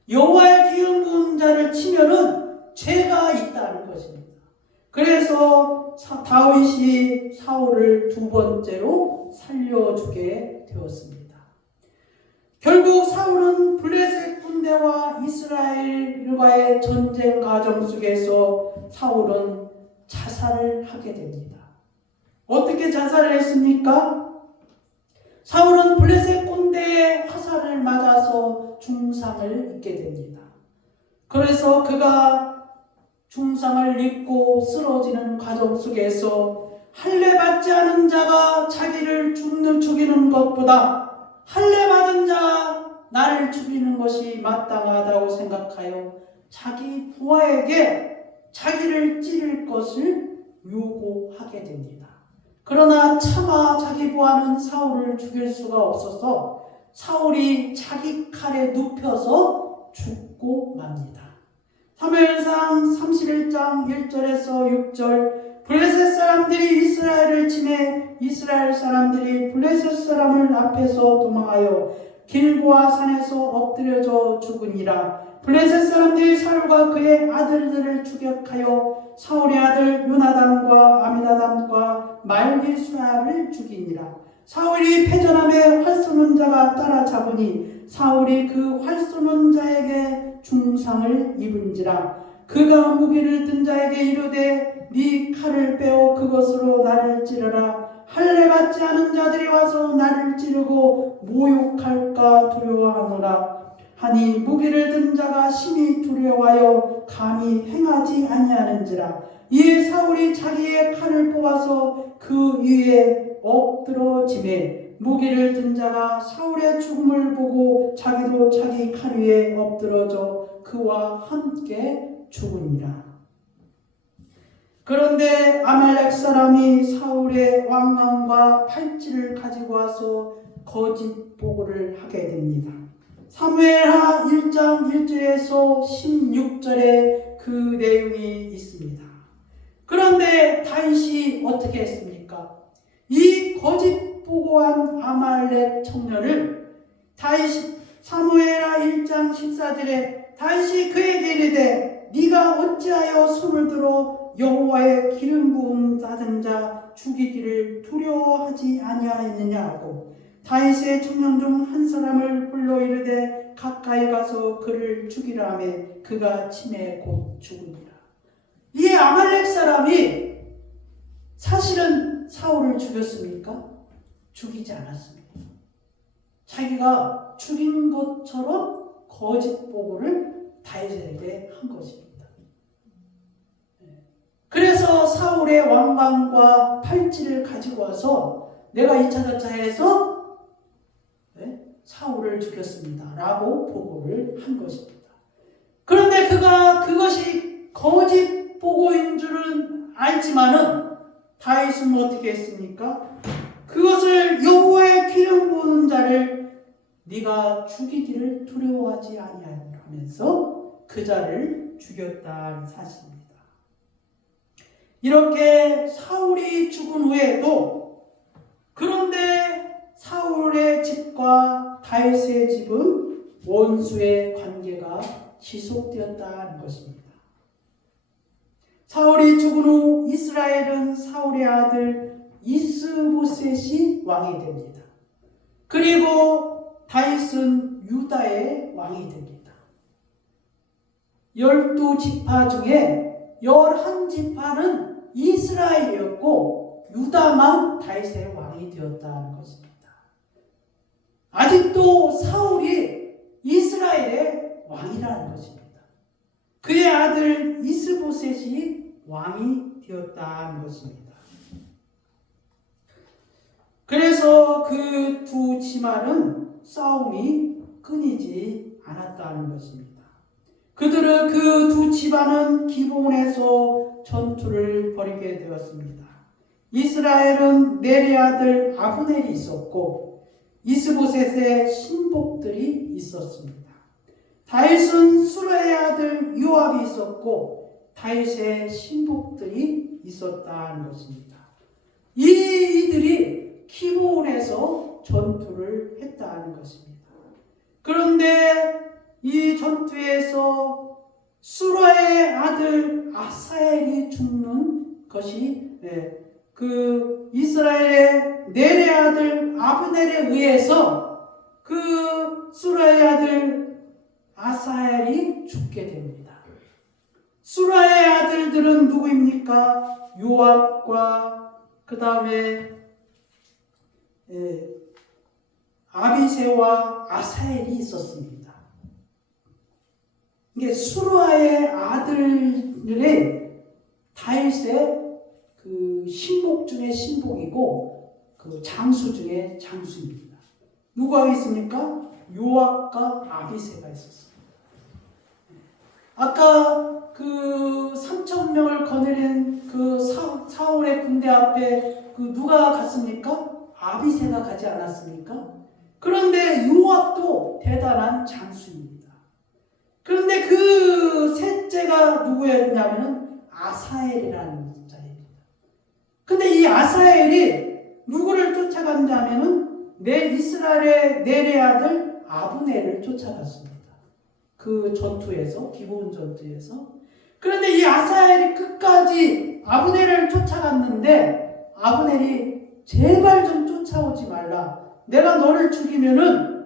여호와의 기름 부은 자를 치면은 죄가 있다는 것입니다. 그래서 다윗이 사울을 2번째로 살려주게 되었습니다. 결국 사울은 블레셋 군대와 이스라엘과의 전쟁 과정 속에서 사울은 자살을 하게 됩니다. 어떻게 자살을 했습니까? 사울은 블레셋 꼰대의 화살을 맞아서 중상을 입게 됩니다. 그래서 그가 중상을 입고 쓰러지는 과정 속에서 할례 받지 않은 자가 자기를 죽이는 것보다 할례 받은 자가 나를 죽이는 것이 마땅하다고 생각하여 자기 부하에게 자기를 찌를 것을 요구하게 됩니다. 그러나 차마 자기 부하는 사울을 죽일 수가 없어서 사울이 자기 칼에 눕혀서 죽고 맙니다. 사무엘상 31장 1절에서 6절 블레셋 사람들이 이스라엘을 치매 이스라엘 사람들이 블레셋 사람을 앞에서 도망하여 길보아 산에서 엎드려져 죽으니라. 블레셋 사람들이 사울과 그의 아들들을 추격하여 사울의 아들 요나단과 아미나단과 말기수아를 죽이니라. 사울이 패전함에 활 쏘는 자가 따라잡으니 사울이 그 활 쏘는 자에게 중상을 입은지라. 그가 무기를 든 자에게 이르되 네 칼을 빼어 그것으로 나를 찌르라. 할례 받지 않은 자들이 와서 나를 찌르고 모욕할까 두려워하노라 하니 무기를 든 자가 심히 두려워하여 감히 행하지 아니하는지라. 이에 사울이 자기의 칼을 뽑아서 그 위에 엎드러지매 무기를 든 자가 사울의 죽음을 보고 자기도 자기 칼 위에 엎드러져 그와 함께 죽으니라. 그런데 아말렉 사람이 사울의 왕관과 팔찌를 가지고 와서 거짓 보고를 하게 됩니다. 사무엘하 1장 1절에서 16절에 그 내용이 있습니다. 그런데 다윗이 어떻게 했습니까? 이 거짓 보고한 아말렉 청년을 다윗이 사무엘하 1장 14절에 다윗이 그에게 이르되 네가 어찌하여 손을 들어 여호와의 기름 부음 받은 자 죽이기를 두려워하지 아니하였느냐 하고 다윗의 청년 중 한 사람을 불러 이르되 가까이 가서 그를 죽이라 하며 그가 치매 곧 죽으니라. 이 아말렉 사람이 사실은 사울을 죽였습니까? 죽이지 않았습니다. 자기가 죽인 것처럼 거짓 보고를 다윗에게 한 것입니다. 그래서 사울의 왕관과 팔찌를 가지고 와서 내가 2차 자차해서 사울을 죽였습니다 라고 보고를 한 것입니다. 그런데 그가 그것이 거짓 보고인 줄은 알지만은 다윗은 어떻게 했습니까? 그것을 여호와의 기름 부은 자를 네가 죽이기를 두려워하지 아니하면서 그 자를 죽였다는 사실입니다. 이렇게 사울이 죽은 후에도 그런데 사울의 집과 다윗의 집은 원수의 관계가 지속되었다는 것입니다. 사울이 죽은 후 이스라엘은 사울의 아들 이스보셋이 왕이 됩니다. 그리고 다윗은 유다의 왕이 됩니다. 12지파 중에 11지파는 이스라엘이었고 유다만 다윗의 왕이 되었다는 것입니다. 아직도 사울이 이스라엘의 왕이라는 것입니다. 그의 아들 이스보셋이 왕이 되었다는 것입니다. 그래서 그 두 지파는 싸움이 끊이지 않았다는 것입니다. 그들은 그 두 지파는 기브온에서 전투를 벌이게 되었습니다. 이스라엘은 넬의 아들 아브넬이 있었고 이스보셋의 신복들이 있었습니다. 다윗은 수라의 아들 요압이 있었고 다윗의 신복들이 있었다는 것입니다. 이들이 기브온에서 전투를 했다는 것입니다. 그런데 이 전투에서 수라의 아들 아사엘이 죽는 것이 그 이스라엘의 넬의 아들 아브넬에 의해서 그 수라의 아들 아사엘이 죽게 됩니다. 수라의 아들들은 누구입니까? 요압과 그 다음에 아비새와 아사엘이 있었습니다. 이게 수라의 아들들의 다윗의 그 신복 중에 신복이고 그 장수 중에 장수입니다. 누가 있습니까? 요압과 아비새가 있었어요. 아까 그 3,000명을 거느린 그 사울의 군대 앞에 그 누가 갔습니까? 아비새가 가지 않았습니까? 그런데 요압도 대단한 장수입니다. 그런데 그 셋째가 누구였냐면은 아사엘이라는 자입니다. 근데 이 아사엘이 누구를 쫓아간다면은 이스라엘의 넬의 아들 아브넬을 쫓아갔습니다. 그 전투에서, 기브온 전투에서. 그런데 이 아사엘이 끝까지 아브넬을 쫓아갔는데 아브넬이 제발 좀 쫓아오지 말라. 내가 너를 죽이면은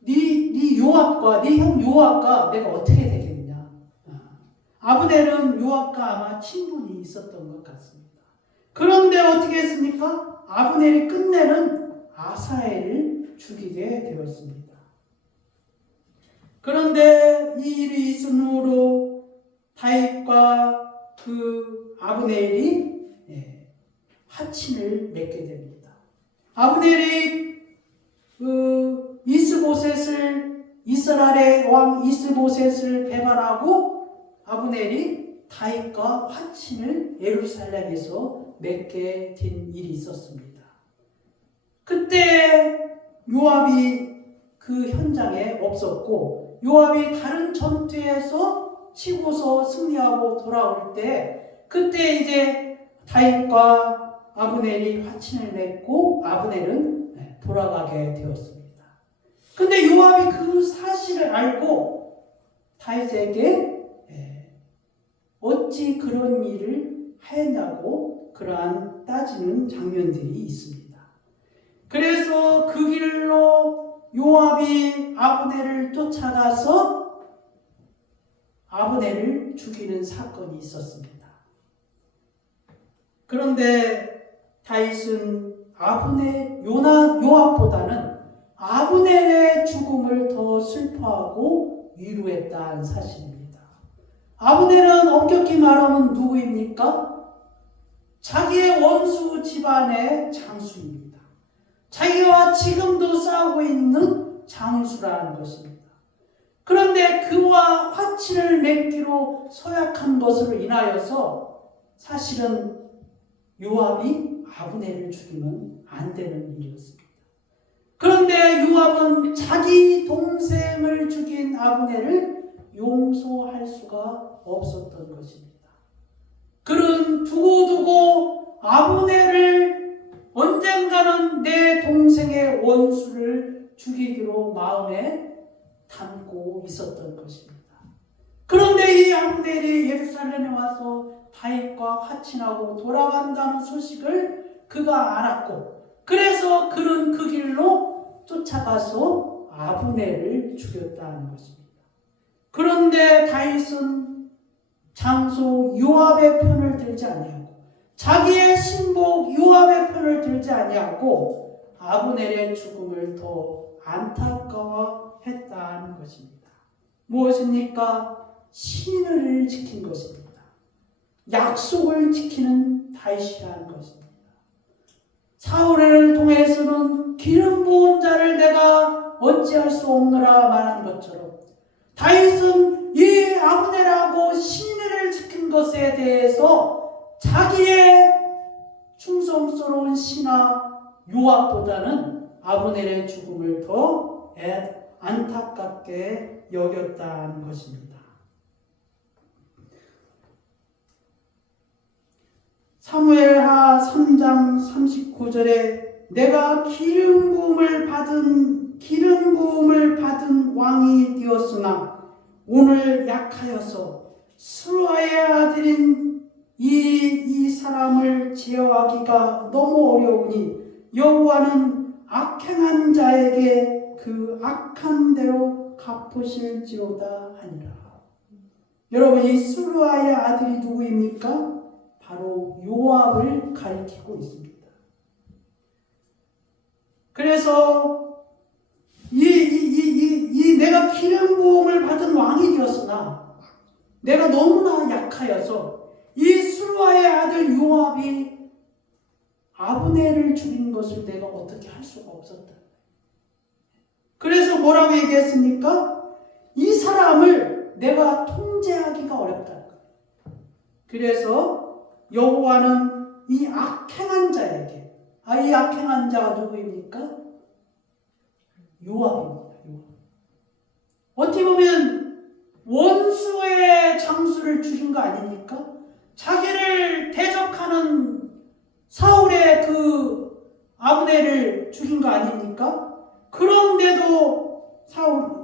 네 요압과 네 형 요압과 내가 어떻게 되겠냐. 아브넬은 요압과 아마 친분이 있었던 것 같습니다. 그런데 어떻게 했습니까? 아브넬이 끝내는 아사엘을 죽이게 되었습니다. 그런데 이 일이 있은 후로 다윗과 그 아브넬이 화친을 맺게 됩니다. 아브넬이 그 이스라엘의 왕 이스보셋을 배반하고 아브넬이 다윗과 화친을 예루살렘에서 맺게 된 일이 있었습니다. 그때 요압이 그 현장에 없었고 요압이 다른 전투에서 치고서 승리하고 돌아올 때 그때 이제 다윗과 아브넬이 화친을 맺고 아브넬은 돌아가게 되었습니다. 근데 요압이 그 사실을 알고 다윗에게 어찌 그런 일을 했냐고 그러한 따지는 장면들이 있습니다. 그래서 그 길로 요압이 아브넬을 쫓아가서 아브넬을 죽이는 사건이 있었습니다. 그런데 다윗은 요압보다는 아브넬의 죽음을 더 슬퍼하고 위로했다는 사실입니다. 아브넬은 엄격히 말하면 누구입니까? 자기의 원수 집안의 장수입니다. 자기와 지금도 싸우고 있는 장수라는 것입니다. 그런데 그와 화친을 맺기로 서약한 것으로 인하여서 사실은 요압이 아브넬을 죽이면 안 되는 일이었습니다. 그런데 요압은 자기 동생을 죽인 아브넬을 용서할 수가 없었던 것입니다. 그는 두고두고 아브넬을 언젠가는 내 동생의 원수를 죽이기로 마음에 담고 있었던 것입니다. 그런데 이 아브넬이 예루살렘에 와서 다윗과 화친하고 돌아간다는 소식을 그가 알았고 그래서 그는 그 길로 쫓아가서 아브넬을 죽였다는 것입니다. 그런데 다윗은 장수 요압의 편을 들지 아니하고 자기의 신복 요압의 편을 들지 아니하고 아브넬의 죽음을 더 안타까워했다는 것입니다. 무엇입니까? 신을 지킨 것입니다. 약속을 지키는 다윗이라는 것입니다. 사울을 통해서는 기름 부은 자를 내가 어찌할 수 없노라 말한 것처럼 다윗은 이 아브넬하고 신을 지킨 것에 대해서 자기의 충성스러운 신하 요압보다는 아브넬의 죽음을 더 안타깝게 여겼다는 것입니다. 사무엘하 3장 39절에 내가 기름 부음을 받은 왕이 되었으나 오늘 약하여서 스루아의 아들인 이 사람을 제어하기가 너무 어려우니 여호와는 악행한 자에게 그 악한 대로 갚으실지로다 하니라. 여러분, 이 스루아의 아들이 누구입니까? 바로 요압을 가리키고 있습니다. 그래서 이 내가 기름 부음을 받은 왕이 되었으나 내가 너무나 약하여서 이 스루아의 아들 요압이 아브넬을 죽인 것을 내가 어떻게 할 수가 없었다. 그래서 뭐라고 얘기했습니까? 이 사람을 내가 통제하기가 어렵다. 그래서 여호와는 이 악행한 자에게, 이 악행한 자가 누구입니까? 요압입니다. 어떻게 보면 원수의 장수를 죽인 거 아닙니까? 자기를 대적하는 사울의 그 아브넬을 죽인 거 아닙니까? 그런데도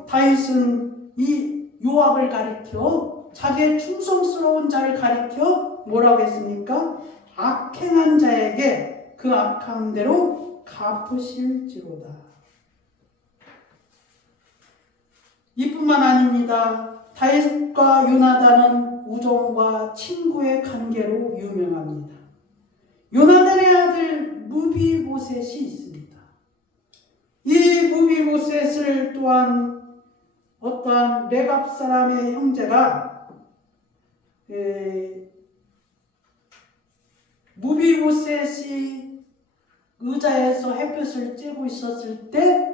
다윗은 이 요압을 가리켜, 자기의 충성스러운 자를 가리켜 뭐라고 했습니까? 악행한 자에게 그 악한 대로 갚으실지로다. 이뿐만 아닙니다. 다윗과 요나단은 우정과 친구의 관계로 유명합니다. 요나단의 아들 무비보셋이 있습니다. 이 무비보셋을 또한 어떠한 레갑 사람의 형제가 무비보셋이 의자에서 햇볕을 쬐고 있었을 때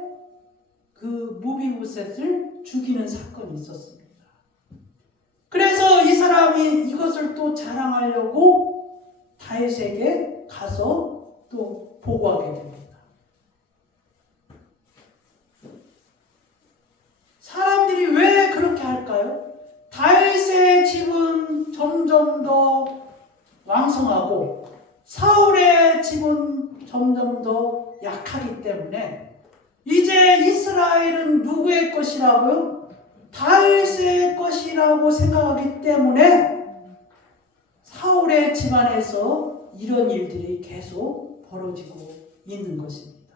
그 무비보셋을 죽이는 사건이 있었습니다. 그래서 이 사람이 이것을 또 자랑하려고 다윗에게 가서 또 보고하게 됩니다. 사람들이 왜 그렇게 할까요? 다윗의 집은 점점 더 왕성하고 사울의 집은 점점 더 약하기 때문에 이제 이스라엘은 누구의 것이라고요? 다윗의 것이라고 생각하기 때문에 사울의 집안에서 이런 일들이 계속 벌어지고 있는 것입니다.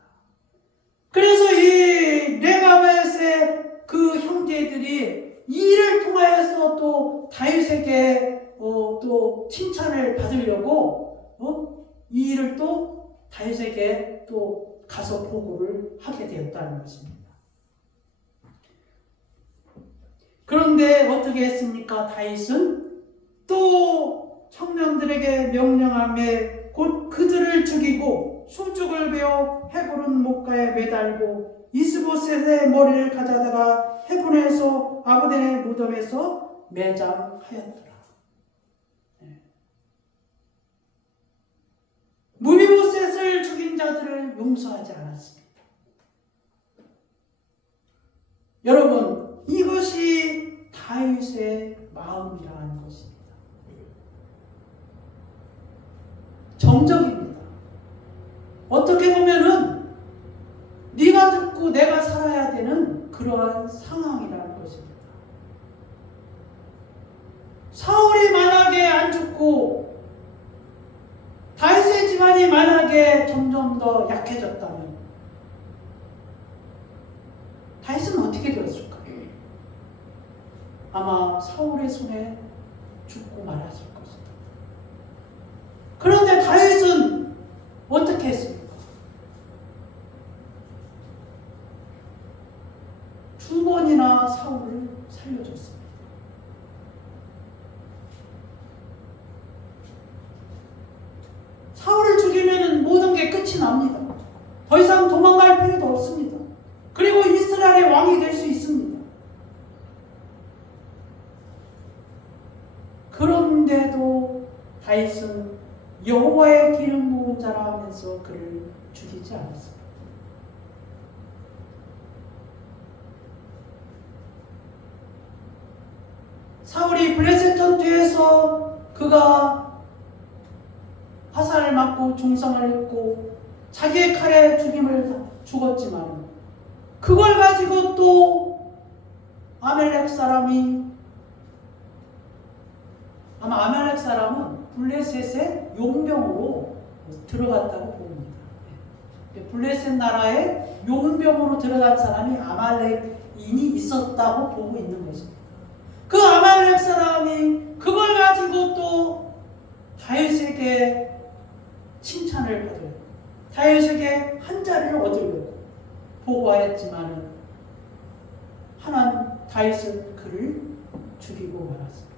그래서 이 레갑의 그 형제들이 이 일을 통하여서 또 다윗에게 또 칭찬을 받으려고 이 일을 또 다윗에게 또 가서 보고를 하게 되었다는 것입니다. 그런데 어떻게 했습니까? 다윗은 또 청년들에게 명령하며 곧 그들을 죽이고 수죽을 베어 헤브론 목가에 매달고 이스보셋의 머리를 가져다가 헤브론에서 아브넬의 무덤에서 매장하였더라. 무비보셋을 죽인 자들을 용서하지 않았습니다. 여러분, 이것이 다윗의 마음이라는 것입니다. 정적입니다. 어떻게 보면은 네가 죽고 내가 살아야 되는 그러한 상황이라는 것입니다. 사울이 만약에 안 죽고 다윗의 집안이 만약에 점점 더 약해졌다면 다윗은 어떻게 되었을까요? 아마 사울의 손에 죽고 말았을 것입니다. 그런데 다윗은 어떻게 했습니까? 두 번이나 사울을 살려줬습니다. 사울을 죽이면 모든 게 끝이 납니다. 더 이상 도망갈 필요도 없습니다. 그리고 이스라엘의 왕이 될 수 있습니다. 그런데도 다윗은 여호와의 기름 부은 자라 하면서 그를 죽이지 않았습니다. 사울이 블레셋 전투에서 그가 화살을 맞고 중상을 입고 자기의 칼에 죽었지만 그걸 가지고 또 아말렉 사람은 블레셋의 용병으로 들어갔다고 봅니다. 블레셋 나라에 용병으로 들어간 사람이 아말렉인이 있었다고 보고 있는 것입니다. 그 아말렉 사람이 그걸 가지고 또 다윗에게 칭찬을 받으려고, 다윗에게 한 자리를 얻으려고 보고하였지만은 하나님 다윗은 그를 죽이고 말았습니다.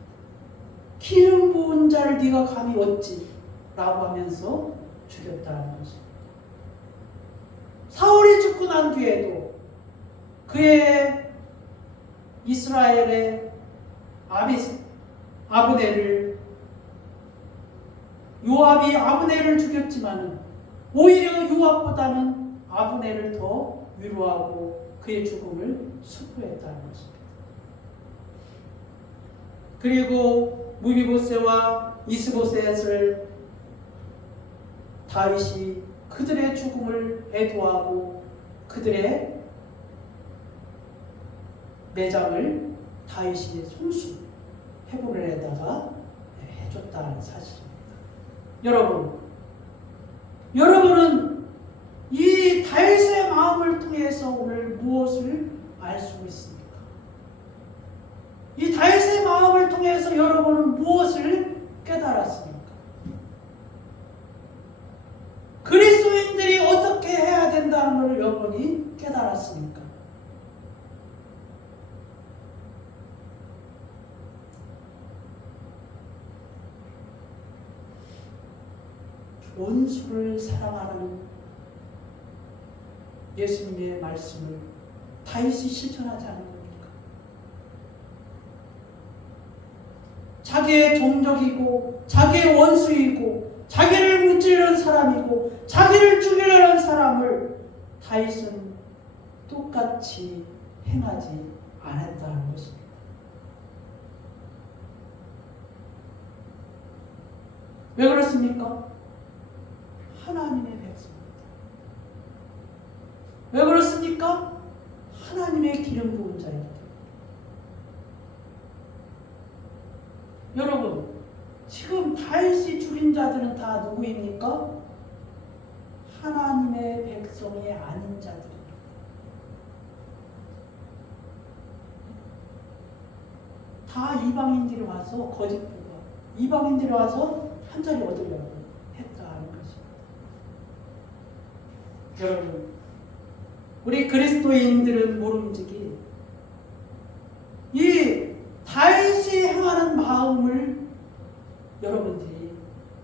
기름 부은 자를 네가 감히 얻지? 라고 하면서 죽였다는 것입니다. 사울이 죽고 난 뒤에도 그의 이스라엘의 아브넬을, 요압이 아브넬을 죽였지만은 오히려 요압보다는 아브넬을 더 위로하고 그의 죽음을 수고했다는 것입니다. 그리고 무비보셋과 이스보셋을 다윗이 그들의 죽음을 애도하고 그들의 매장을 다윗이 손수 해본에다가 해줬다는 사실입니다. 여러분은 이 다윗의 마음을 통해서 오늘 무엇을 알 수 있습니까? 이 다윗의 마음을 통해서 여러분은 무엇을 깨달았습니까? 그리스도인들이 어떻게 해야 된다는 것을 여러분이 깨달았습니까? 원수를 사랑하는 예수님의 말씀을 다윗이 실천하지 않은 겁니까? 자기의 종족이고 자기의 원수이고 자기를 무찌르는 사람이고 자기를 죽이려는 사람을 다윗은 똑같이 행하지 않았다는 것입니다. 왜 그렇습니까? 하나님의 백성입니다. 왜 그렇습니까? 하나님의 기름 부은 자입니다. 여러분, 지금 다윗이 죽인 자들은 다 누구입니까? 하나님의 백성이 아닌 자들입니다. 다 이방인들이 와서 거짓 부가, 이방인들이 와서 한 자리 얻으려고 했다는 것입니다. 여러분, 우리 그리스도인들은 모름지기 이 다윗이 행하는 마음을 여러분들이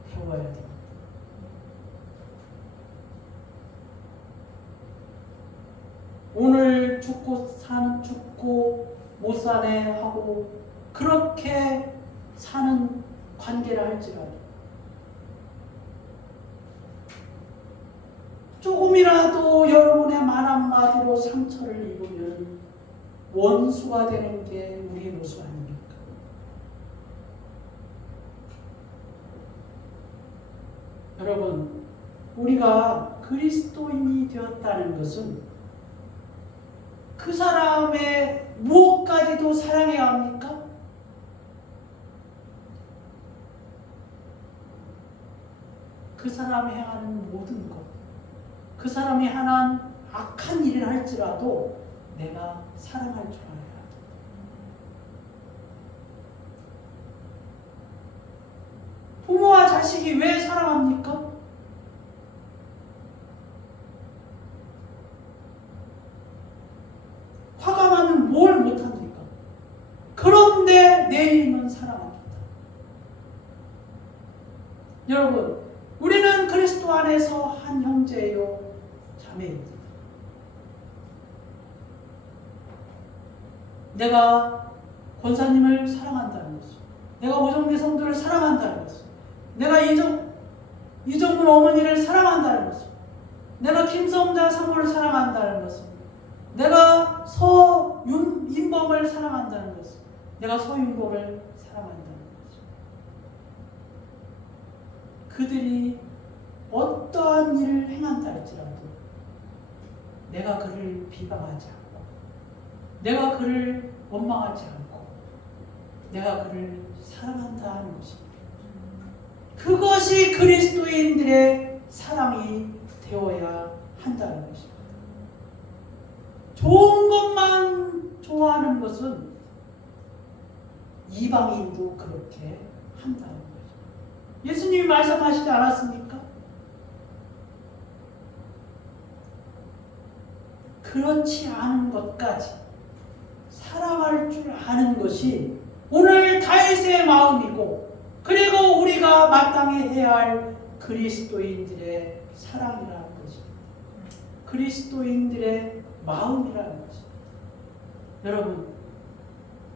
배워야 됩니다. 오늘 죽고 못 사네 하고 그렇게 사는 관계를 할지라도 조금이라도 여러분의 말 한마디로 상처를 입으면 원수가 되는 게 우리의 모습 아닙니까? 여러분, 우리가 그리스도인이 되었다는 것은 그 사람의 무엇까지도 사랑해야 합니까? 그 사람이 행하는 모든 것, 그 사람이 하는 악한 일을 할지라도 내가 사랑할 줄 알아야 돼. 부모와 자식이 왜 사랑합니까? 화가 나면 뭘 못합니까? 그런데 내 이름은 사랑합니다. 여러분, 우리는 그리스도 안에서 한 형제요 자매입니다. 내가 권사님을 사랑한다는 것을, 내가 오정미 성도를 사랑한다는 것을, 내가 이정문 어머니를 사랑한다는 것을, 내가 김성자 사모를 사랑한다는 것을, 내가 서윤범을 사랑한다는 것을, 내가 서윤범을 사랑한다는 것을, 그들이 어떠한 일을 행한다 할지라도 내가 그를 비방하지 않고, 내가 그를 원망하지 않고, 내가 그를 사랑한다 하는 것입니다. 그것이 그리스도인들의 사랑이 되어야 한다는 것입니다. 좋은 것만 좋아하는 것은 이방인도 그렇게 한다는 거죠. 예수님이 말씀하시지 않았습니까? 그렇지 않은 것까지 사랑할 줄 아는 것이 오늘 다윗의 마음이고, 그리고 우리가 마땅히 해야 할 그리스도인들의 사랑이라는 것입니다. 그리스도인들의 마음이라는 것입니다. 여러분,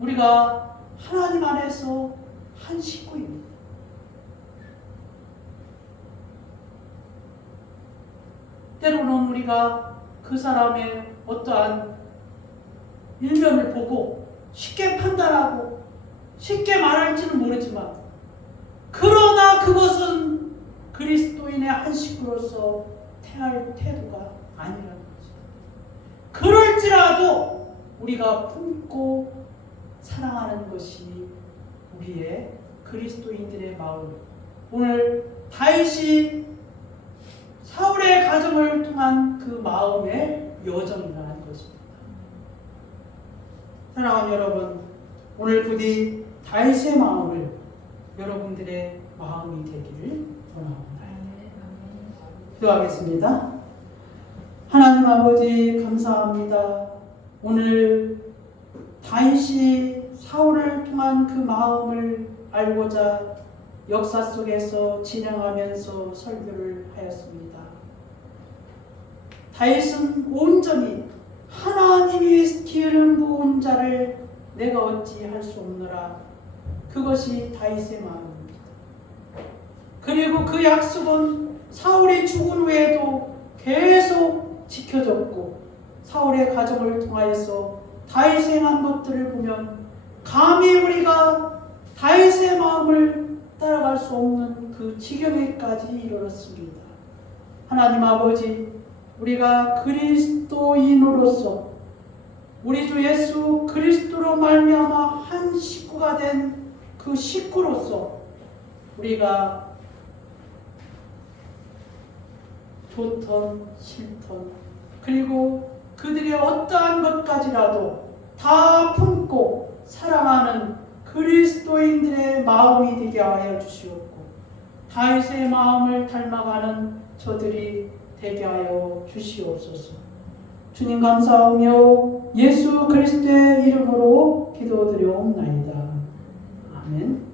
우리가 하나님 안에서 한 식구입니다. 때로는 우리가 그 사람의 어떠한 일면을 보고 쉽게 판단하고 쉽게 말할지는 모르지만, 그러나 그것은 그리스도인의 한 식구로서 태할 태도가 아니라는 거죠. 그럴지라도 우리가 품고 사랑하는 것이 우리의 그리스도인들의 마음. 오늘 다윗이 사울의 가정을 통한 그 마음의 여정이라는 것입니다. 사랑하는 여러분, 오늘 부디 다윗의 마음을 여러분들의 마음이 되기를 원합니다. 기도하겠습니다. 하나님 아버지, 감사합니다. 오늘 다윗이 사울을 통한 그 마음을 알고자 역사 속에서 진행하면서 설교를 하였습니다. 다윗은 온전히 하나님이 기름 부은 자를 내가 어찌 할 수 없노라, 그것이 다윗의 마음입니다. 그리고 그 약속은 사울이 죽은 후에도 계속 지켜졌고, 사울의 가정을 통하여서 다윗의 행한 것들을 보면 감히 우리가 다윗의 마음을 따라갈 수 없는 그 지경에까지 이르렀습니다. 하나님 아버지, 우리가 그리스도인으로서 우리 주 예수 그리스도로 말미암아 한 식구가 된 그 식구로서 우리가 좋던 싫던, 그리고 그들의 어떠한 것까지라도 다 품고 사랑하는 그리스도인들의 마음이 되게 하여 주시옵고, 다윗의 마음을 닮아가는 저들이 되게 하여 주시옵소서. 주님 감사하며 예수 그리스도의 이름으로 기도드려옵나이다. 아멘.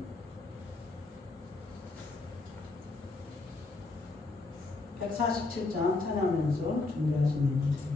(147장) 찬양하면서 준비하시는 분 되겠습니다.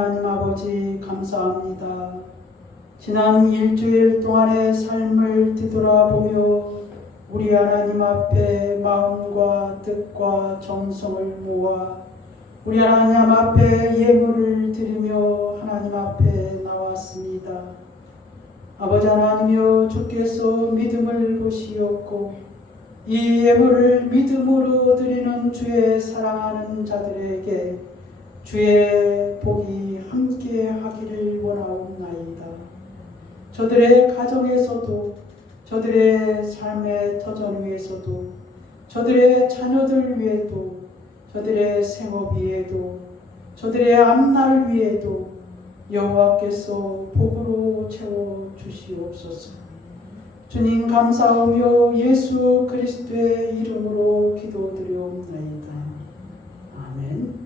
하나님 아버지 감사합니다. 지난 일주일 동안의 삶을 뒤돌아보며 우리 하나님 앞에 마음과 뜻과 정성을 모아 우리 하나님 앞에 예물을 드리며 하나님 앞에 나왔습니다. 아버지 하나님이여, 주께서 믿음을 보시었고 이 예물을 믿음으로 드리는 주의 사랑하는 자들에게 주의 복이 함께 하기를 원하옵나이다. 저들의 가정에서도, 저들의 삶의 터전 위에서도, 저들의 자녀들 위에도, 저들의 생업 위에도, 저들의 앞날 위에도 여호와께서 복으로 채워 주시옵소서. 주님 감사하며 예수 그리스도의 이름으로 기도드리옵나이다. 아멘.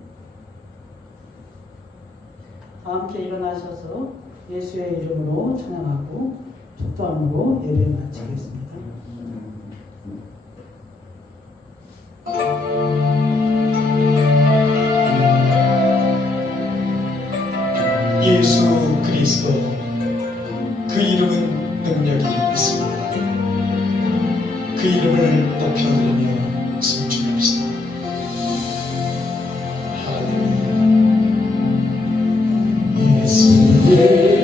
함께 일어나셔서 예수의 이름으로 찬양하고 축도함으로 예배 마치겠습니다. 예수 그리스도, 그 이름은 능력이 있습니다. 그 이름을 높여드리며 승천합시다. 할렐루야. 예수의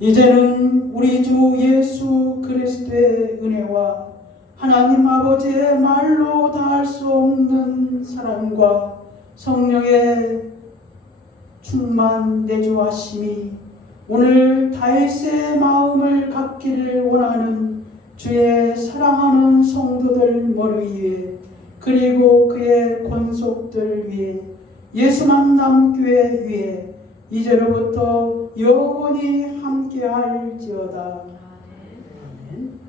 이제는 우리 주 예수 그리스도의 은혜와 하나님 아버지의 말로 다할 수 없는 사랑과 성령의 충만 내주하심이 오늘 다윗의 마음을 갖기를 원하는 주의 사랑하는 성도들 머리 위에, 그리고 그의 권속들 위에, 예수 만남 교회 위에 이제로부터 영원히 함께할지어다. 아멘.